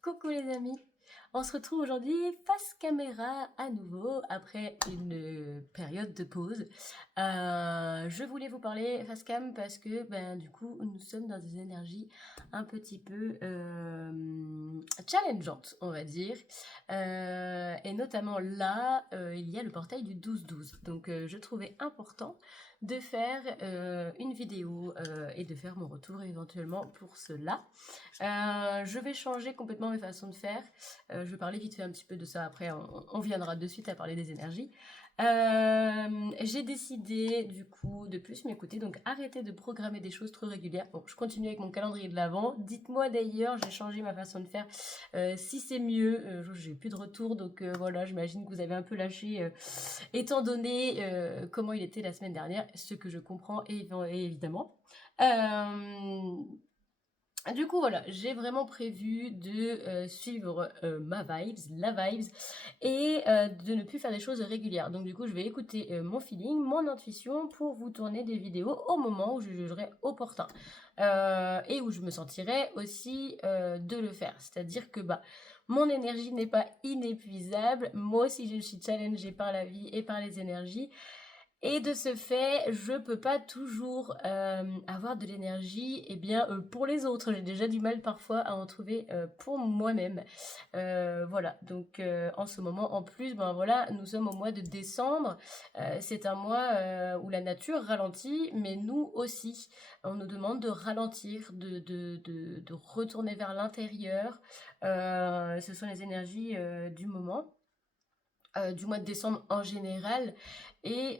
Coucou les amis, on se retrouve aujourd'hui face caméra à nouveau après une période de pause. Je voulais vous parler face cam parce que du coup nous sommes dans des énergies un petit peu challengeantes on va dire. Et notamment là il y a le portail du 12-12. Donc je trouvais important de faire une vidéo et de faire mon retour éventuellement pour cela. Je vais changer complètement mes façons de faire. Je vais parler vite fait un petit peu de ça après. On viendra de suite à parler des énergies. J'ai décidé du coup de plus m'écouter, donc arrêter de programmer des choses trop régulières. Bon, je continue avec mon calendrier de l'avant. Dites-moi d'ailleurs, j'ai changé ma façon de faire. Si c'est mieux, j'ai plus de retour, donc voilà, j'imagine que vous avez un peu lâché, étant donné comment il était la semaine dernière, ce que je comprends évidemment. Du coup, voilà, j'ai vraiment prévu de suivre ma vibes, la vibes, et de ne plus faire des choses régulières. Donc, du coup, je vais écouter mon feeling, mon intuition pour vous tourner des vidéos au moment où je jugerai opportun et où je me sentirai aussi de le faire. C'est-à-dire que mon énergie n'est pas inépuisable. Moi aussi, je suis challengée par la vie et par les énergies. Et de ce fait, je peux pas toujours avoir de l'énergie pour les autres. J'ai déjà du mal parfois à en trouver pour moi-même. Voilà, donc en ce moment, en plus, voilà, nous sommes au mois de décembre. C'est un mois où la nature ralentit, mais nous aussi. On nous demande de ralentir, de retourner vers l'intérieur. Ce sont les énergies du moment. Du mois de décembre en général. Et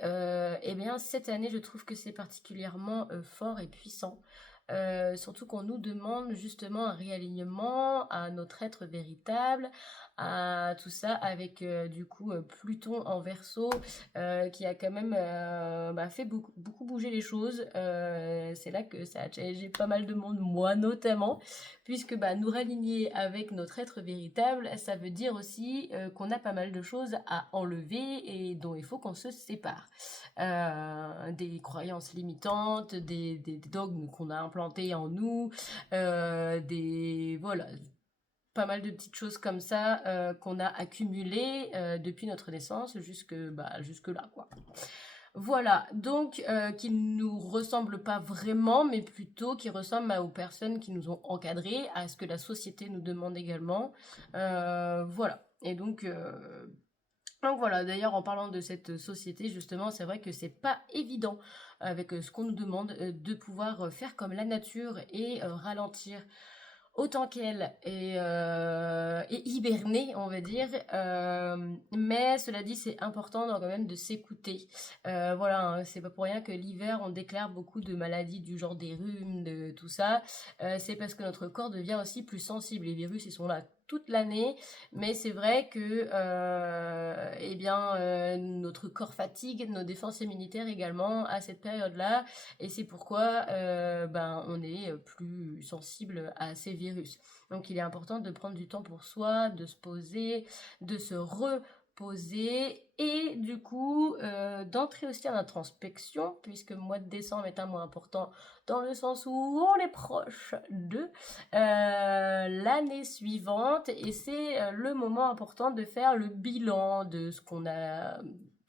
bien, cette année, je trouve que c'est particulièrement fort et puissant. Surtout qu'on nous demande justement un réalignement à notre être véritable, à tout ça avec du coup Pluton en Verseau qui a quand même fait beaucoup bouger les choses. C'est là que ça a challengé pas mal de monde, moi notamment, puisque nous raligner avec notre être véritable, ça veut dire aussi qu'on a pas mal de choses à enlever et dont il faut qu'on se sépare. Des croyances limitantes, des dogmes qu'on a implantés en nous, voilà, pas mal de petites choses comme ça qu'on a accumulées depuis notre naissance jusque là, quoi. Voilà, donc qui ne nous ressemblent pas vraiment, mais plutôt qui ressemblent aux personnes qui nous ont encadrés, à ce que la société nous demande également. Voilà, et donc voilà, d'ailleurs en parlant de cette société, justement, c'est vrai que c'est pas évident avec ce qu'on nous demande de pouvoir faire comme la nature et ralentir autant qu'elle et hiberner, on va dire. Mais cela dit, c'est important quand même de s'écouter. Voilà, hein, c'est pas pour rien que l'hiver, on déclare beaucoup de maladies du genre des rhumes, de tout ça. C'est parce que notre corps devient aussi plus sensible. Les virus, ils sont là toute l'année, mais c'est vrai que notre corps fatigue, nos défenses immunitaires également à cette période-là, et c'est pourquoi on est plus sensible à ces virus. Donc il est important de prendre du temps pour soi, de se poser, de se reposer et du coup d'entrer aussi en introspection, puisque le mois de décembre est un mois important dans le sens où on est proche de l'année suivante et c'est le moment important de faire le bilan de ce qu'on a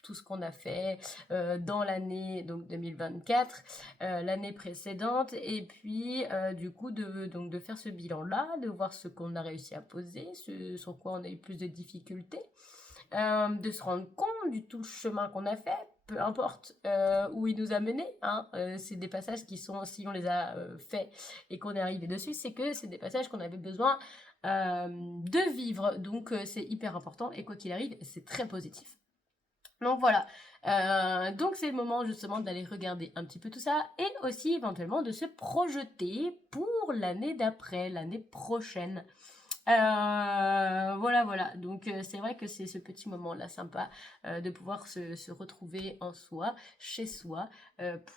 tout ce qu'on a fait dans l'année donc 2024, l'année précédente, et puis du coup de faire ce bilan-là, de voir ce qu'on a réussi à poser, ce sur quoi on a eu plus de difficultés, de se rendre compte du tout le chemin qu'on a fait, peu importe où il nous a menés, hein. C'est des passages qui sont, si on les a faits et qu'on est arrivé dessus, c'est que c'est des passages qu'on avait besoin de vivre, donc c'est hyper important et quoi qu'il arrive, c'est très positif. Donc voilà, donc c'est le moment justement d'aller regarder un petit peu tout ça et aussi éventuellement de se projeter pour l'année d'après, l'année prochaine. Voilà. Donc c'est vrai que c'est ce petit moment-là sympa de pouvoir se retrouver en soi, chez soi,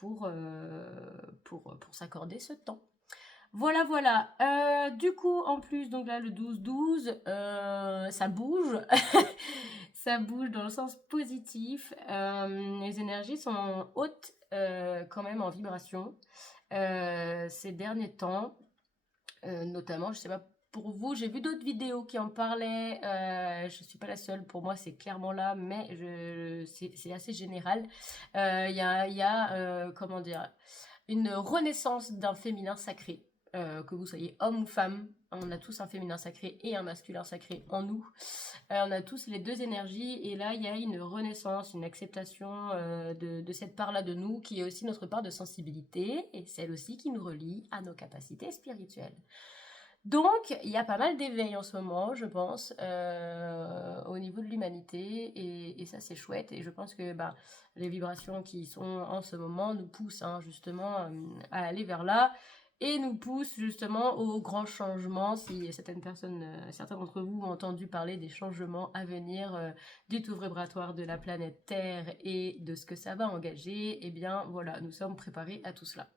pour s'accorder ce temps. Voilà. Du coup, en plus, donc là, le 12-12, ça bouge. Ça bouge dans le sens positif. Les énergies sont hautes quand même en vibration ces derniers temps. Notamment, je sais pas pour vous. J'ai vu d'autres vidéos qui en parlaient. Je suis pas la seule. Pour moi, c'est clairement là, mais c'est assez général. Comment dire, une renaissance d'un féminin sacré. Que vous soyez homme ou femme, on a tous un féminin sacré et un masculin sacré en nous. On a tous les deux énergies et là il y a une renaissance, une acceptation de cette part-là de nous qui est aussi notre part de sensibilité et celle aussi qui nous relie à nos capacités spirituelles. Donc, il y a pas mal d'éveil en ce moment, je pense, au niveau de l'humanité, et ça c'est chouette. Et je pense que les vibrations qui sont en ce moment nous poussent justement à aller vers là, et nous poussent justement aux grands changements. Si certaines personnes, certains d'entre vous ont entendu parler des changements à venir du taux vibratoire de la planète Terre et de ce que ça va engager, eh bien voilà, nous sommes préparés à tout cela.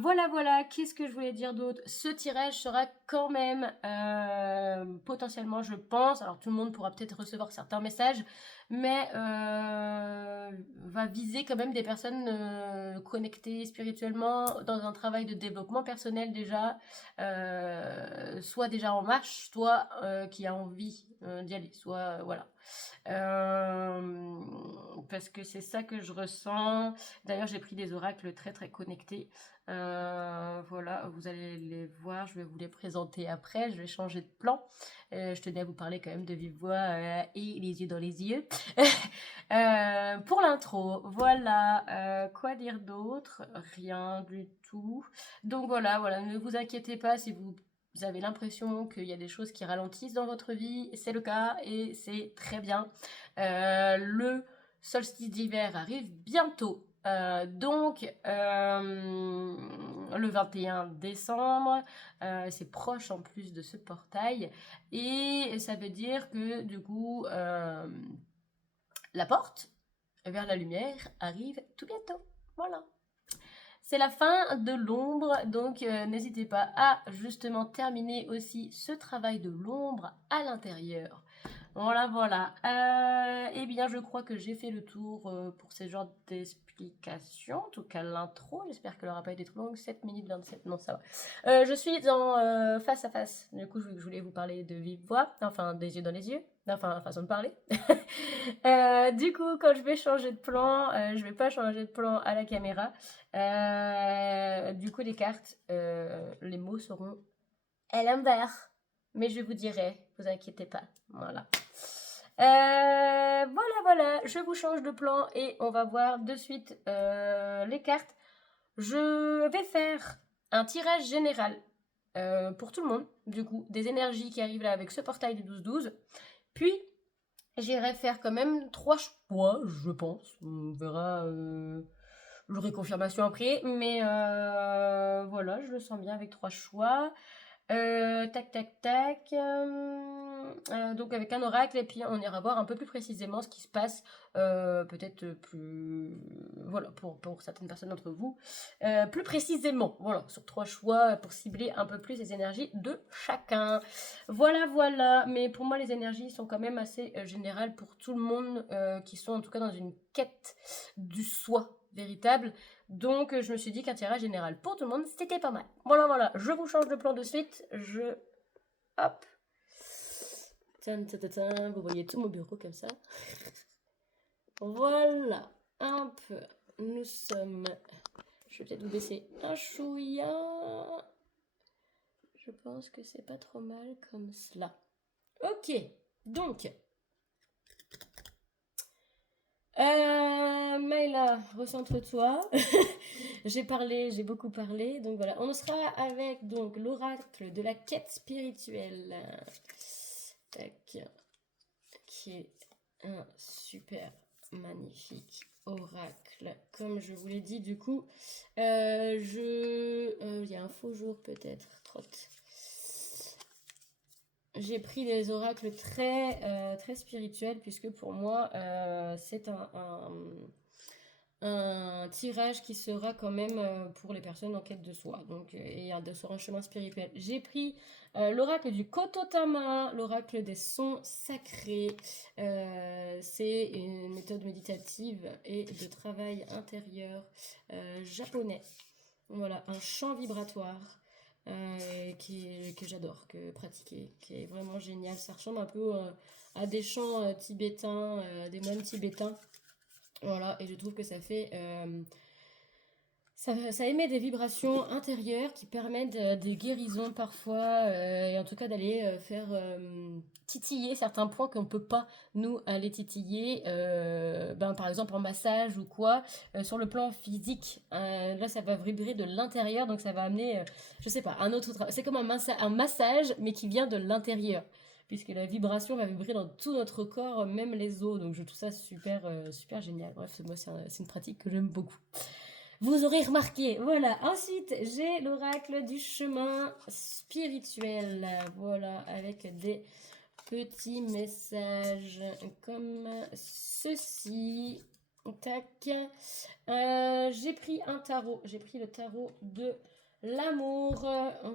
Voilà, qu'est-ce que je voulais dire d'autre? Ce tirage sera quand même potentiellement, je pense, alors tout le monde pourra peut-être recevoir certains messages, mais va viser quand même des personnes connectées spirituellement dans un travail de développement personnel déjà, soit déjà en marche, soit qui a envie d'y aller, soit voilà. Parce que c'est ça que je ressens. D'ailleurs, j'ai pris des oracles très très connectés. Voilà, vous allez les voir, je vais vous les présenter après. Je vais changer de plan. Je tenais à vous parler quand même de vive voix et les yeux dans les yeux. Pour l'intro, voilà. Quoi dire d'autre? Rien du tout. Donc voilà, ne vous inquiétez pas si vous avez l'impression qu'il y a des choses qui ralentissent dans votre vie, c'est le cas et c'est très bien. Le solstice d'hiver arrive bientôt. Donc, le 21 décembre, c'est proche en plus de ce portail. Et ça veut dire que du coup, la porte vers la lumière arrive tout bientôt. Voilà. C'est la fin de l'ombre, donc n'hésitez pas à justement terminer aussi ce travail de l'ombre à l'intérieur. Voilà. Eh bien, je crois que j'ai fait le tour pour ce genre d'explication, en tout cas l'intro. J'espère qu'elle n'aura pas été trop longue, 7 minutes 27, non ça va. Je suis en face à face, du coup je voulais vous parler de vive voix, enfin des yeux dans les yeux, enfin façon de parler. Du coup, quand je vais changer de plan, je vais pas changer de plan à la caméra. Du coup, les cartes, les mots seront à l'envers. Mais je vous dirai, vous inquiétez pas. Voilà. Voilà, je vous change de plan et on va voir de suite les cartes. Je vais faire un tirage général pour tout le monde, du coup, des énergies qui arrivent là avec ce portail de 12-12. Puis, j'irai faire quand même 3 choix, je pense. On verra, j'aurai confirmation après. Mais voilà, je le sens bien avec 3 choix. Tac. Donc avec un oracle, et puis on ira voir un peu plus précisément ce qui se passe, peut-être plus, voilà, pour certaines personnes d'entre vous, plus précisément, voilà, sur 3 choix pour cibler un peu plus les énergies de chacun. Voilà, mais pour moi les énergies sont quand même assez générales pour tout le monde, qui sont en tout cas dans une quête du soi véritable. Donc je me suis dit qu'un tirage général pour tout le monde, c'était pas mal. Voilà, je vous change de plan de suite. Hop. Vous voyez tout mon bureau comme ça. Voilà. Un peu. Nous sommes... Je vais peut-être vous baisser un chouïa. Je pense que c'est pas trop mal comme cela. Ok. Donc... Maïla, recentre-toi. J'ai beaucoup parlé, donc voilà. On sera avec donc l'oracle de la quête spirituelle. Tac. Qui est un super magnifique oracle. Comme je vous l'ai dit, du coup, il y a un faux jour peut-être. Trotte. J'ai pris des oracles très spirituels, puisque pour moi, c'est un tirage qui sera quand même pour les personnes en quête de soi, donc, et sur un chemin spirituel. J'ai pris l'oracle du Kototama, l'oracle des sons sacrés. C'est une méthode méditative et de travail intérieur japonais. Voilà, un chant vibratoire. que j'adore, que pratiquer, qui est vraiment génial. Ça ressemble un peu à des chants tibétains, des moines tibétains. Voilà, et je trouve que ça fait... ça émet des vibrations intérieures qui permettent des guérisons parfois, et en tout cas d'aller faire titiller certains points qu'on ne peut pas, nous, aller titiller, par exemple en massage ou quoi, sur le plan physique. Là, ça va vibrer de l'intérieur, donc ça va amener, je sais pas, un autre travail. C'est comme un massage, mais qui vient de l'intérieur, puisque la vibration va vibrer dans tout notre corps, même les os. Donc je trouve ça super, super génial. Bref, moi, c'est une pratique que j'aime beaucoup. Vous aurez remarqué, voilà. Ensuite, j'ai l'oracle du chemin spirituel. Voilà, avec des petits messages comme ceci. Tac. J'ai pris un tarot. J'ai pris le tarot de l'amour.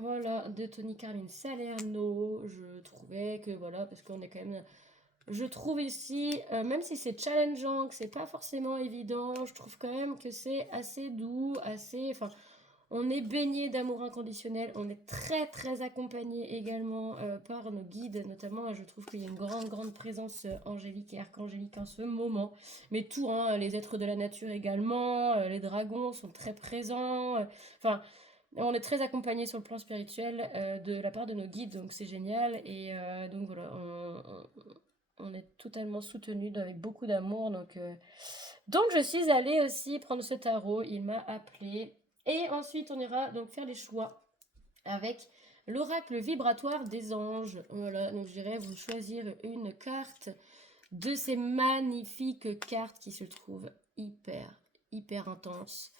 Voilà, de Tony Carmine Salerno. Je trouvais que, voilà, parce qu'on est quand même... Je trouve ici, même si c'est challengeant, que c'est pas forcément évident, je trouve quand même que c'est assez doux, assez... Enfin, on est baigné d'amour inconditionnel, on est très très accompagné également par nos guides, notamment je trouve qu'il y a une grande présence angélique et archangélique en ce moment. Mais tout, hein, les êtres de la nature également, les dragons sont très présents, enfin... On est très accompagné sur le plan spirituel de la part de nos guides, donc c'est génial. Et donc voilà, on est totalement soutenu avec beaucoup d'amour. Donc je suis allée aussi prendre ce tarot, il m'a appelé. Et ensuite on ira donc faire les choix avec l'oracle vibratoire des anges. Voilà, donc j'irai vous choisir une carte de ces magnifiques cartes qui se trouvent hyper intense.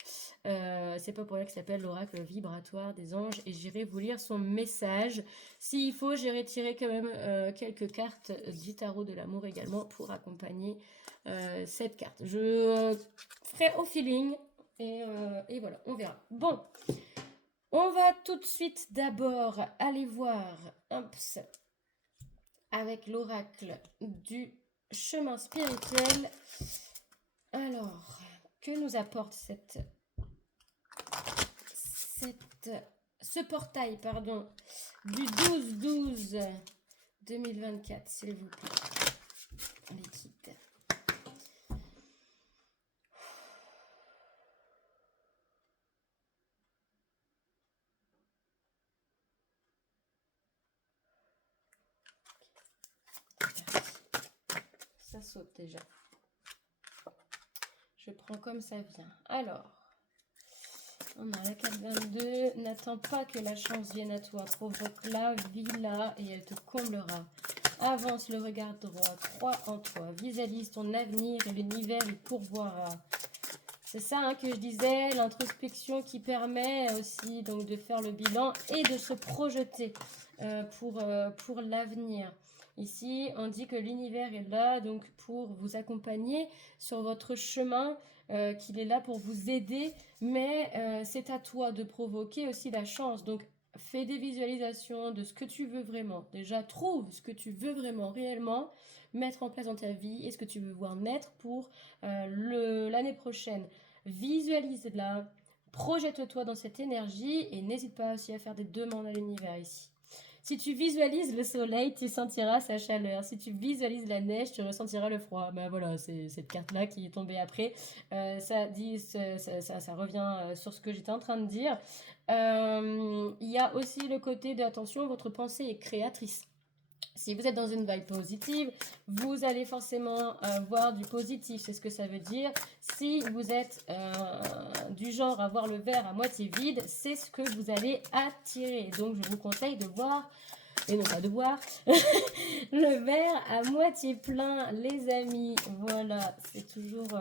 C'est pas pour rien que ça s'appelle l'oracle vibratoire des anges, et j'irai vous lire son message. S'il faut, j'irai tirer quand même quelques cartes du tarot de l'amour également pour accompagner cette carte. Je ferai au feeling et voilà, on verra. Bon, on va tout de suite d'abord aller voir avec l'oracle du chemin spirituel. Alors, que nous apporte ce portail du 12-12-2024, s'il vous plaît, les guides. Ça saute déjà. Je prends comme ça vient. Alors, on a la carte 22. N'attends pas que la chance vienne à toi. Provoque-la, vis-la et elle te comblera. Avance le regard droit. Crois en toi. Visualise ton avenir et l'univers y pourvoira. C'est ça hein, que je disais, l'introspection qui permet aussi donc, de faire le bilan et de se projeter pour l'avenir. Ici, on dit que l'univers est là donc pour vous accompagner sur votre chemin, qu'il est là pour vous aider, mais c'est à toi de provoquer aussi la chance. Donc, fais des visualisations de ce que tu veux vraiment. Déjà, trouve ce que tu veux vraiment, réellement, mettre en place dans ta vie et ce que tu veux voir naître pour l'année prochaine. Visualise-la, projette-toi dans cette énergie et n'hésite pas aussi à faire des demandes à l'univers ici. Si tu visualises le soleil, tu sentiras sa chaleur. Si tu visualises la neige, tu ressentiras le froid. Ben voilà, c'est cette carte-là qui est tombée après. Ça revient sur ce que j'étais en train de dire. Il y a aussi le côté de, attention, votre pensée est créatrice. Si vous êtes dans une vibe positive, vous allez forcément voir du positif. C'est ce que ça veut dire. Si vous êtes du genre à voir le verre à moitié vide, c'est ce que vous allez attirer. Donc, je vous conseille de voir, et non pas de boire, le verre à moitié plein, les amis. Voilà, c'est toujours...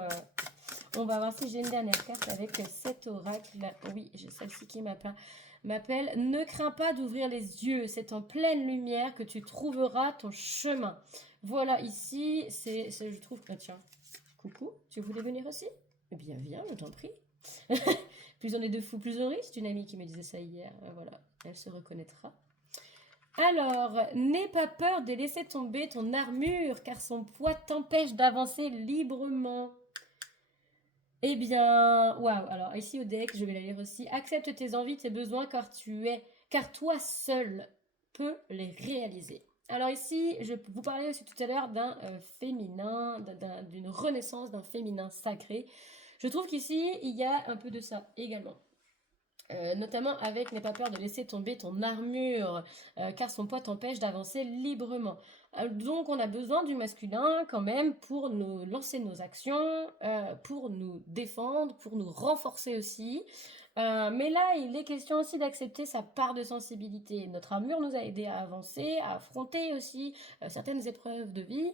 On va voir si j'ai une dernière carte avec cet oracle. Oui, j'ai celle-ci qui m'appelle. Ne crains pas d'ouvrir les yeux, c'est en pleine lumière que tu trouveras ton chemin. Voilà, ici, je trouve... Ah, tiens, coucou, tu voulais venir aussi? Eh bien, viens, je t'en prie. Plus on est de fous, plus on rit. C'est une amie qui me disait ça hier. Voilà, elle se reconnaîtra. Alors, n'aie pas peur de laisser tomber ton armure, car son poids t'empêche d'avancer librement. Eh bien, waouh, alors ici au deck, je vais la lire aussi. Accepte tes envies, tes besoins, car car toi seul peux les réaliser. Alors ici, je vous parlais aussi tout à l'heure d'un féminin, d'une renaissance d'un féminin sacré. Je trouve qu'ici, il y a un peu de ça également. Notamment avec n'aie pas peur de laisser tomber ton armure, car son poids t'empêche d'avancer librement. Donc on a besoin du masculin quand même pour nous lancer nos actions, pour nous défendre, pour nous renforcer aussi. Mais là, il est question aussi d'accepter sa part de sensibilité. Notre armure nous a aidé à avancer, à affronter aussi certaines épreuves de vie.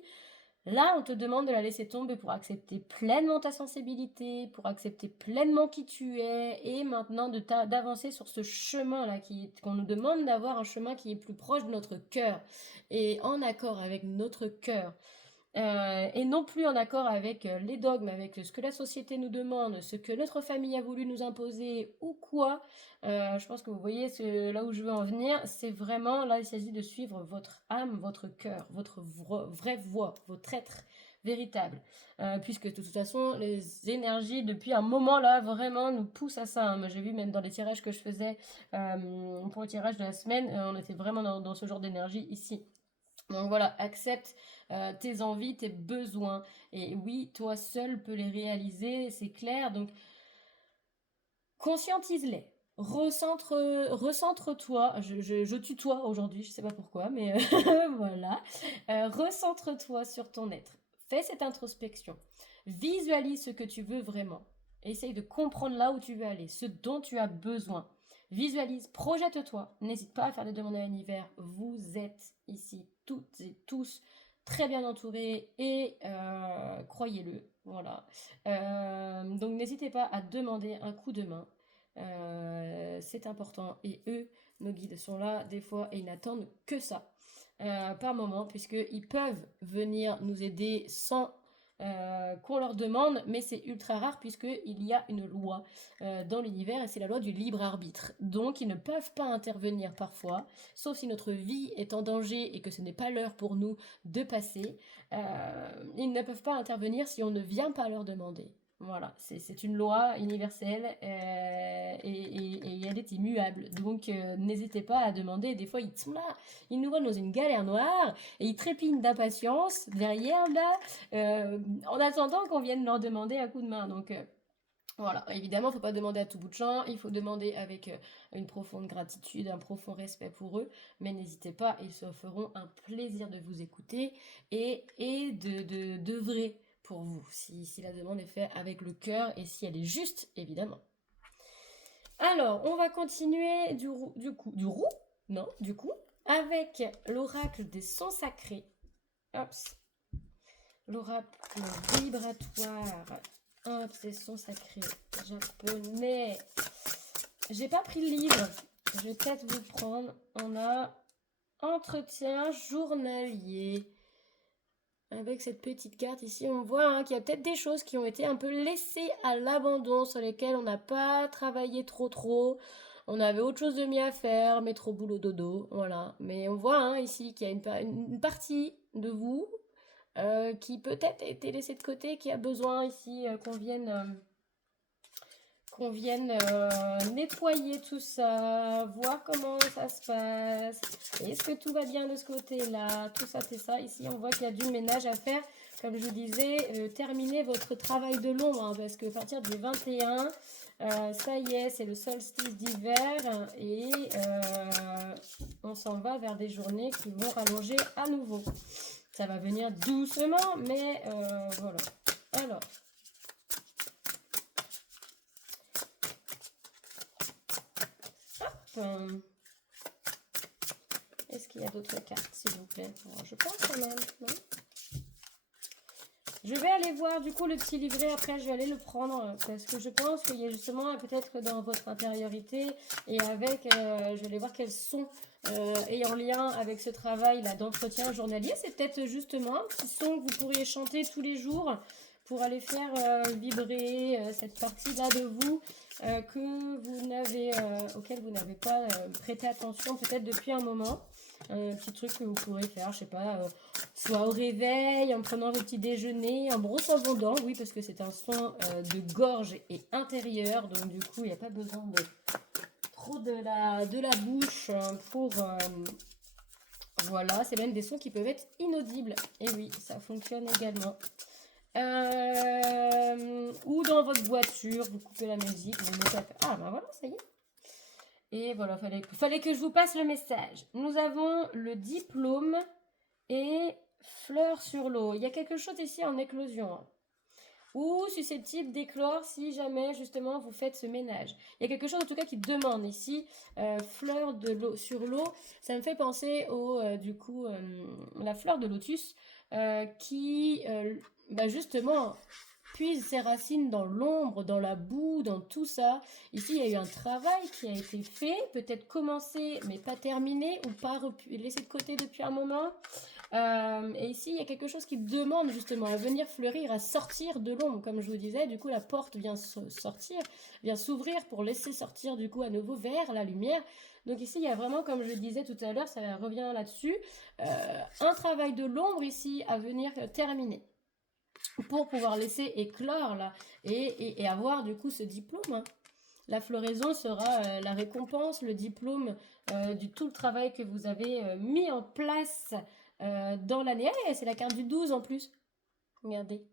Là, on te demande de la laisser tomber pour accepter pleinement ta sensibilité, pour accepter pleinement qui tu es, et maintenant d'avancer sur ce chemin-là, qu'on nous demande d'avoir un chemin qui est plus proche de notre cœur, et en accord avec notre cœur. Et non plus en accord avec les dogmes, avec ce que la société nous demande, ce que notre famille a voulu nous imposer ou quoi. Je pense que vous voyez là où je veux en venir. C'est vraiment, là il s'agit de suivre votre âme, votre cœur, votre vraie voix, votre être véritable. Puisque de toute façon, les énergies depuis un moment là vraiment nous poussent à ça. Moi j'ai vu même dans les tirages que je faisais pour le tirage de la semaine, on était vraiment dans ce genre d'énergie ici. Donc voilà, accepte tes envies, tes besoins. Et oui, toi seul peux les réaliser, c'est clair. Donc, conscientise-les. Recentre-toi. Je tutoie aujourd'hui, je sais pas pourquoi, mais voilà. Recentre-toi sur ton être. Fais cette introspection. Visualise ce que tu veux vraiment. Essaye de comprendre là où tu veux aller, ce dont tu as besoin. Visualise, projette-toi. N'hésite pas à faire des demandes à l'univers. Vous êtes ici toutes et tous très bien entourés et croyez-le. Voilà. Donc n'hésitez pas à demander un coup de main. C'est important. Et eux, nos guides sont là des fois et ils n'attendent que ça par moment, puisqu'ils peuvent venir nous aider sans qu'on leur demande, mais c'est ultra rare puisqu'il y a une loi dans l'univers et c'est la loi du libre arbitre. Donc ils ne peuvent pas intervenir parfois, sauf si notre vie est en danger et que ce n'est pas l'heure pour nous de passer. Ils ne peuvent pas intervenir si on ne vient pas leur demander. Voilà, c'est une loi universelle et elle est immuable. Donc n'hésitez pas à demander. Des fois, ils sont là, ils nous voient dans une galère noire et ils trépignent d'impatience derrière là, en attendant qu'on vienne leur demander un coup de main. Donc voilà, évidemment, il ne faut pas demander à tout bout de champ, il faut demander avec une profonde gratitude, un profond respect pour eux, mais n'hésitez pas, ils se feront un plaisir de vous écouter et d'œuvrer pour vous, si la demande est faite avec le cœur et si elle est juste, évidemment. Alors, on va continuer du coup, avec l'oracle des sons sacrés. Hops. L'oracle vibratoire. Hop, des sons sacrés japonais. J'ai pas pris le livre. Je vais peut-être vous prendre. On a entretien journalier. Avec cette petite carte ici, on voit qu'il y a peut-être des choses qui ont été un peu laissées à l'abandon, sur lesquelles on n'a pas travaillé trop. On avait autre chose de mieux à faire, métro, boulot, dodo, voilà. Mais on voit ici qu'il y a une partie de vous qui peut-être a été laissée de côté, qui a besoin ici qu'on vienne nettoyer tout ça, voir comment ça se passe, est-ce que tout va bien de ce côté-là, tout ça, c'est ça. Ici, on voit qu'il y a du ménage à faire. Comme je vous disais, terminez votre travail de l'ombre, parce qu'à partir du 21, ça y est, c'est le solstice d'hiver et on s'en va vers des journées qui vont rallonger à nouveau. Ça va venir doucement, mais voilà. Alors, est-ce qu'il y a d'autres cartes, s'il vous plaît? Alors, je pense quand même, non? Je vais aller voir du coup le petit livret, après je vais aller le prendre, parce que je pense qu'il y a justement peut-être dans votre intériorité, et avec, je vais aller voir quels sons et en lien avec ce travail là d'entretien journalier. C'est peut-être justement un petit son que vous pourriez chanter tous les jours pour aller faire vibrer cette partie-là de vous auquel vous n'avez pas prêté attention peut-être depuis un moment. Un petit truc que vous pourrez faire, je sais pas, soit au réveil, en prenant votre petit déjeuner, en brossant vos dents, oui, parce que c'est un son de gorge et intérieur, donc du coup, il n'y a pas besoin de micro de la bouche pour... voilà, c'est même des sons qui peuvent être inaudibles. Et oui, ça fonctionne également. Ou dans votre voiture, vous coupez la musique, vous mettez... Ah, bah voilà, ça y est. Et voilà, fallait que je vous passe le message. Nous avons le diplôme et fleurs sur l'eau. Il y a quelque chose ici en éclosion. Hein. Ou susceptible d'éclore si jamais justement vous faites ce ménage. Il y a quelque chose en tout cas qui demande ici, fleur de l'eau sur l'eau. Ça me fait penser au, du coup, la fleur de lotus qui justement puise ses racines dans l'ombre, dans la boue, dans tout ça. Ici, il y a eu un travail qui a été fait, peut-être commencé, mais pas terminé, ou pas laissé de côté depuis un moment. Et ici, il y a quelque chose qui demande justement à venir fleurir, à sortir de l'ombre, comme je vous disais. Du coup, la porte vient sortir, vient s'ouvrir pour laisser sortir du coup à nouveau vers la lumière. Donc ici, il y a vraiment, comme je le disais tout à l'heure, ça revient là-dessus, un travail de l'ombre ici à venir terminer pour pouvoir laisser éclore là et avoir du coup ce diplôme. Hein. La floraison sera la récompense, le diplôme du tout le travail que vous avez mis en place dans l'année. Ah, c'est la carte du 12 en plus. Regardez.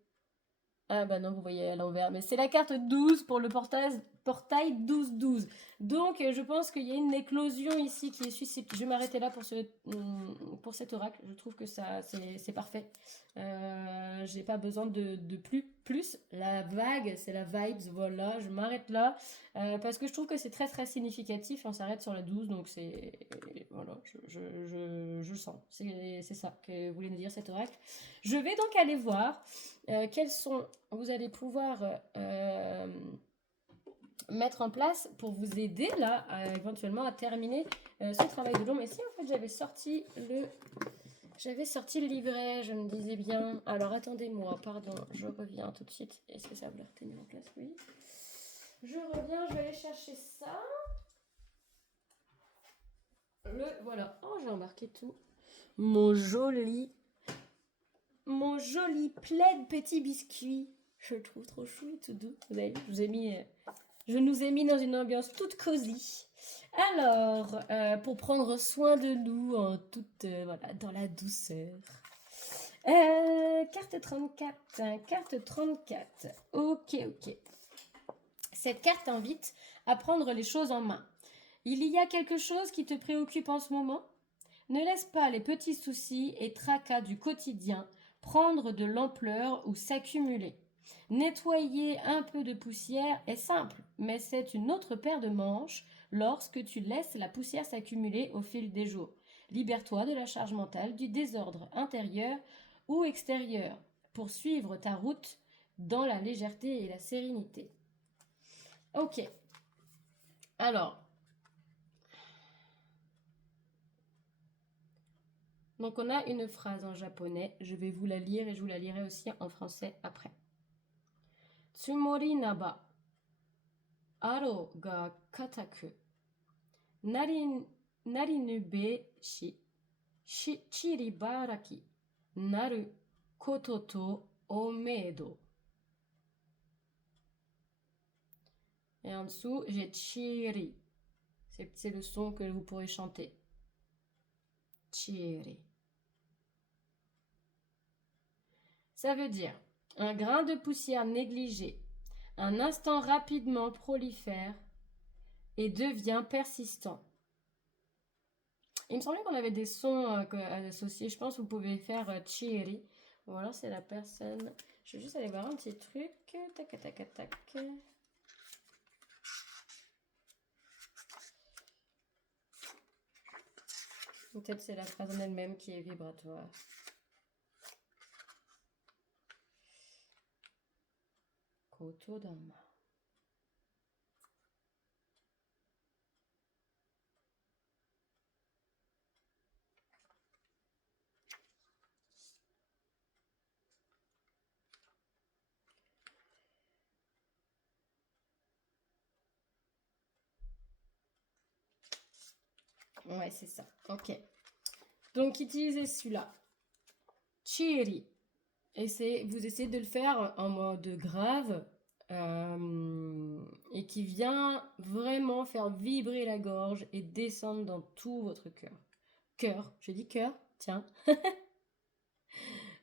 Ah bah non, vous voyez à l'envers. Mais c'est la carte 12 pour le portail 12-12. Donc je pense qu'il y a une éclosion ici qui est susceptible. Je vais m'arrêter là pour cet oracle. Je trouve que ça c'est parfait. J'ai pas besoin de plus. La vague, c'est la vibes. Voilà, je m'arrête là. Parce que je trouve que c'est très très significatif. On s'arrête sur la 12. Donc c'est... Voilà, je le sens. C'est ça que voulait nous dire cet oracle. Je vais donc aller voir... quels sont, vous allez pouvoir mettre en place pour vous aider là éventuellement à terminer ce travail de l'ombre. Et si en fait j'avais sorti le livret, je me disais bien. Alors attendez-moi, pardon, je reviens tout de suite. Est-ce que ça va le retenir en place? Oui. Je reviens, je vais aller chercher ça. Voilà. Oh, j'ai embarqué tout. Mon joli plaid petit biscuit. Je le trouve trop chou et tout doux. Vous avez vu, je nous ai mis dans une ambiance toute cosy. Alors, pour prendre soin de nous en toute, voilà, dans la douceur. Carte 34. Carte 34. Ok. Cette carte invite à prendre les choses en main. Il y a quelque chose qui te préoccupe en ce moment? Ne laisse pas les petits soucis et tracas du quotidien prendre de l'ampleur ou s'accumuler. Nettoyer un peu de poussière est simple, mais c'est une autre paire de manches lorsque tu laisses la poussière s'accumuler au fil des jours. Libère-toi de la charge mentale, du désordre intérieur ou extérieur pour suivre ta route dans la légèreté et la sérénité. Ok. Alors, donc on a une phrase en japonais, je vais vous la lire et je vous la lirai aussi en français après. Tsumori naba aro ga kataku narinube chiribaraki naru koto to omedo. Et en dessous, j'ai chiri. C'est le son que vous pourrez chanter. Chiri. Ça veut dire un grain de poussière négligé, un instant rapidement prolifère et devient persistant. Il me semblait qu'on avait des sons associés. Je pense que vous pouvez faire chiri. Voilà, c'est la personne. Je vais juste aller voir un petit truc. Tac. Peut-être c'est la phrase en elle-même qui est vibratoire. Kotodama. Ouais, c'est ça. Ok. Donc, utilisez celui-là. Chiri. Vous essayez de le faire en mode grave, et qui vient vraiment faire vibrer la gorge et descendre dans tout votre cœur. Cœur, je dis cœur, tiens.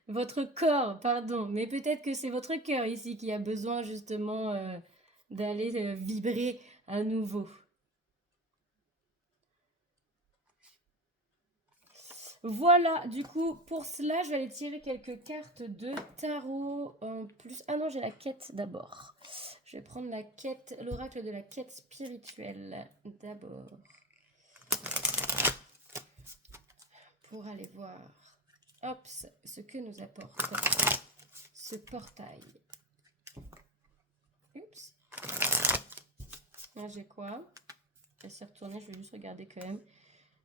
Votre corps, pardon, mais peut-être que c'est votre cœur ici qui a besoin justement d'aller vibrer à nouveau. Voilà, du coup, pour cela, je vais aller tirer quelques cartes de tarot en plus. Ah non, j'ai la quête d'abord. Je vais prendre la quête, l'oracle de la quête spirituelle d'abord. Pour aller voir, hop, ce que nous apporte ce portail. Oups. Là, j'ai quoi? Je vais s'y retourner, je vais juste regarder quand même.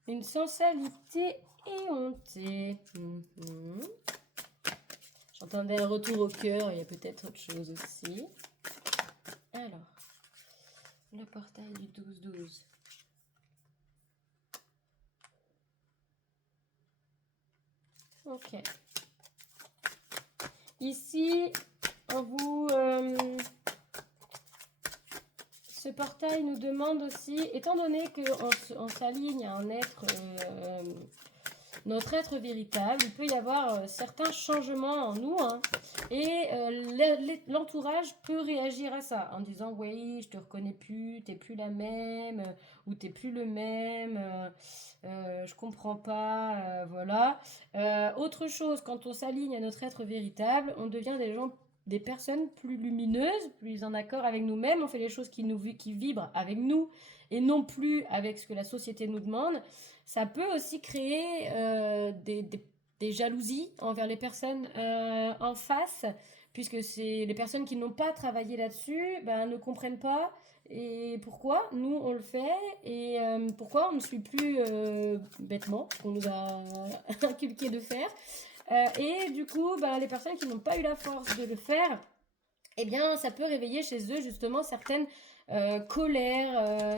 Une sensualité éhontée. J'entendais un retour au cœur, il y a peut-être autre chose aussi. Alors, le portail du 12-12. Ok. Ici, on vous... ce portail nous demande aussi, étant donné qu'on s'aligne à un être, notre être véritable, il peut y avoir certains changements en nous, hein, et l'entourage peut réagir à ça en disant oui, je te reconnais plus, t'es plus la même, ou t'es plus le même, je comprends pas, voilà. Autre chose, quand on s'aligne à notre être véritable, on devient des personnes plus lumineuses, plus en accord avec nous-mêmes, on fait les choses qui vibrent avec nous et non plus avec ce que la société nous demande. Ça peut aussi créer des jalousies envers les personnes en face, puisque c'est les personnes qui n'ont pas travaillé là-dessus ne comprennent pas et pourquoi nous on le fait et pourquoi on ne suit plus bêtement ce qu'on nous a inculqué de faire. Et du coup, les personnes qui n'ont pas eu la force de le faire, eh bien, ça peut réveiller chez eux justement certaines colères,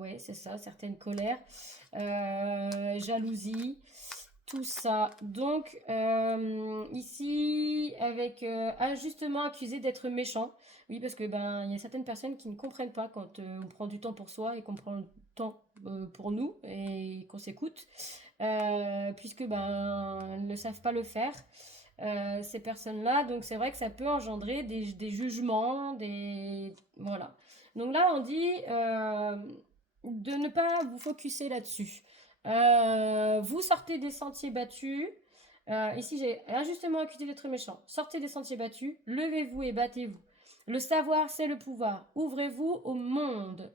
ouais, c'est ça, certaines colères, jalousie, tout ça. Donc, ici, avec injustement accusé d'être méchant. Oui, parce que il y a certaines personnes qui ne comprennent pas quand on prend du temps pour soi et qu'on prend le temps pour nous et qu'on s'écoute, puisque elles ne savent pas le faire. Ces personnes-là, donc c'est vrai que ça peut engendrer des jugements, voilà. Donc là, on dit de ne pas vous focuser là-dessus. Vous sortez des sentiers battus. Ici, j'ai injustement accusé d'être méchant. Sortez des sentiers battus, levez-vous et battez-vous. Le savoir, c'est le pouvoir. Ouvrez-vous au monde,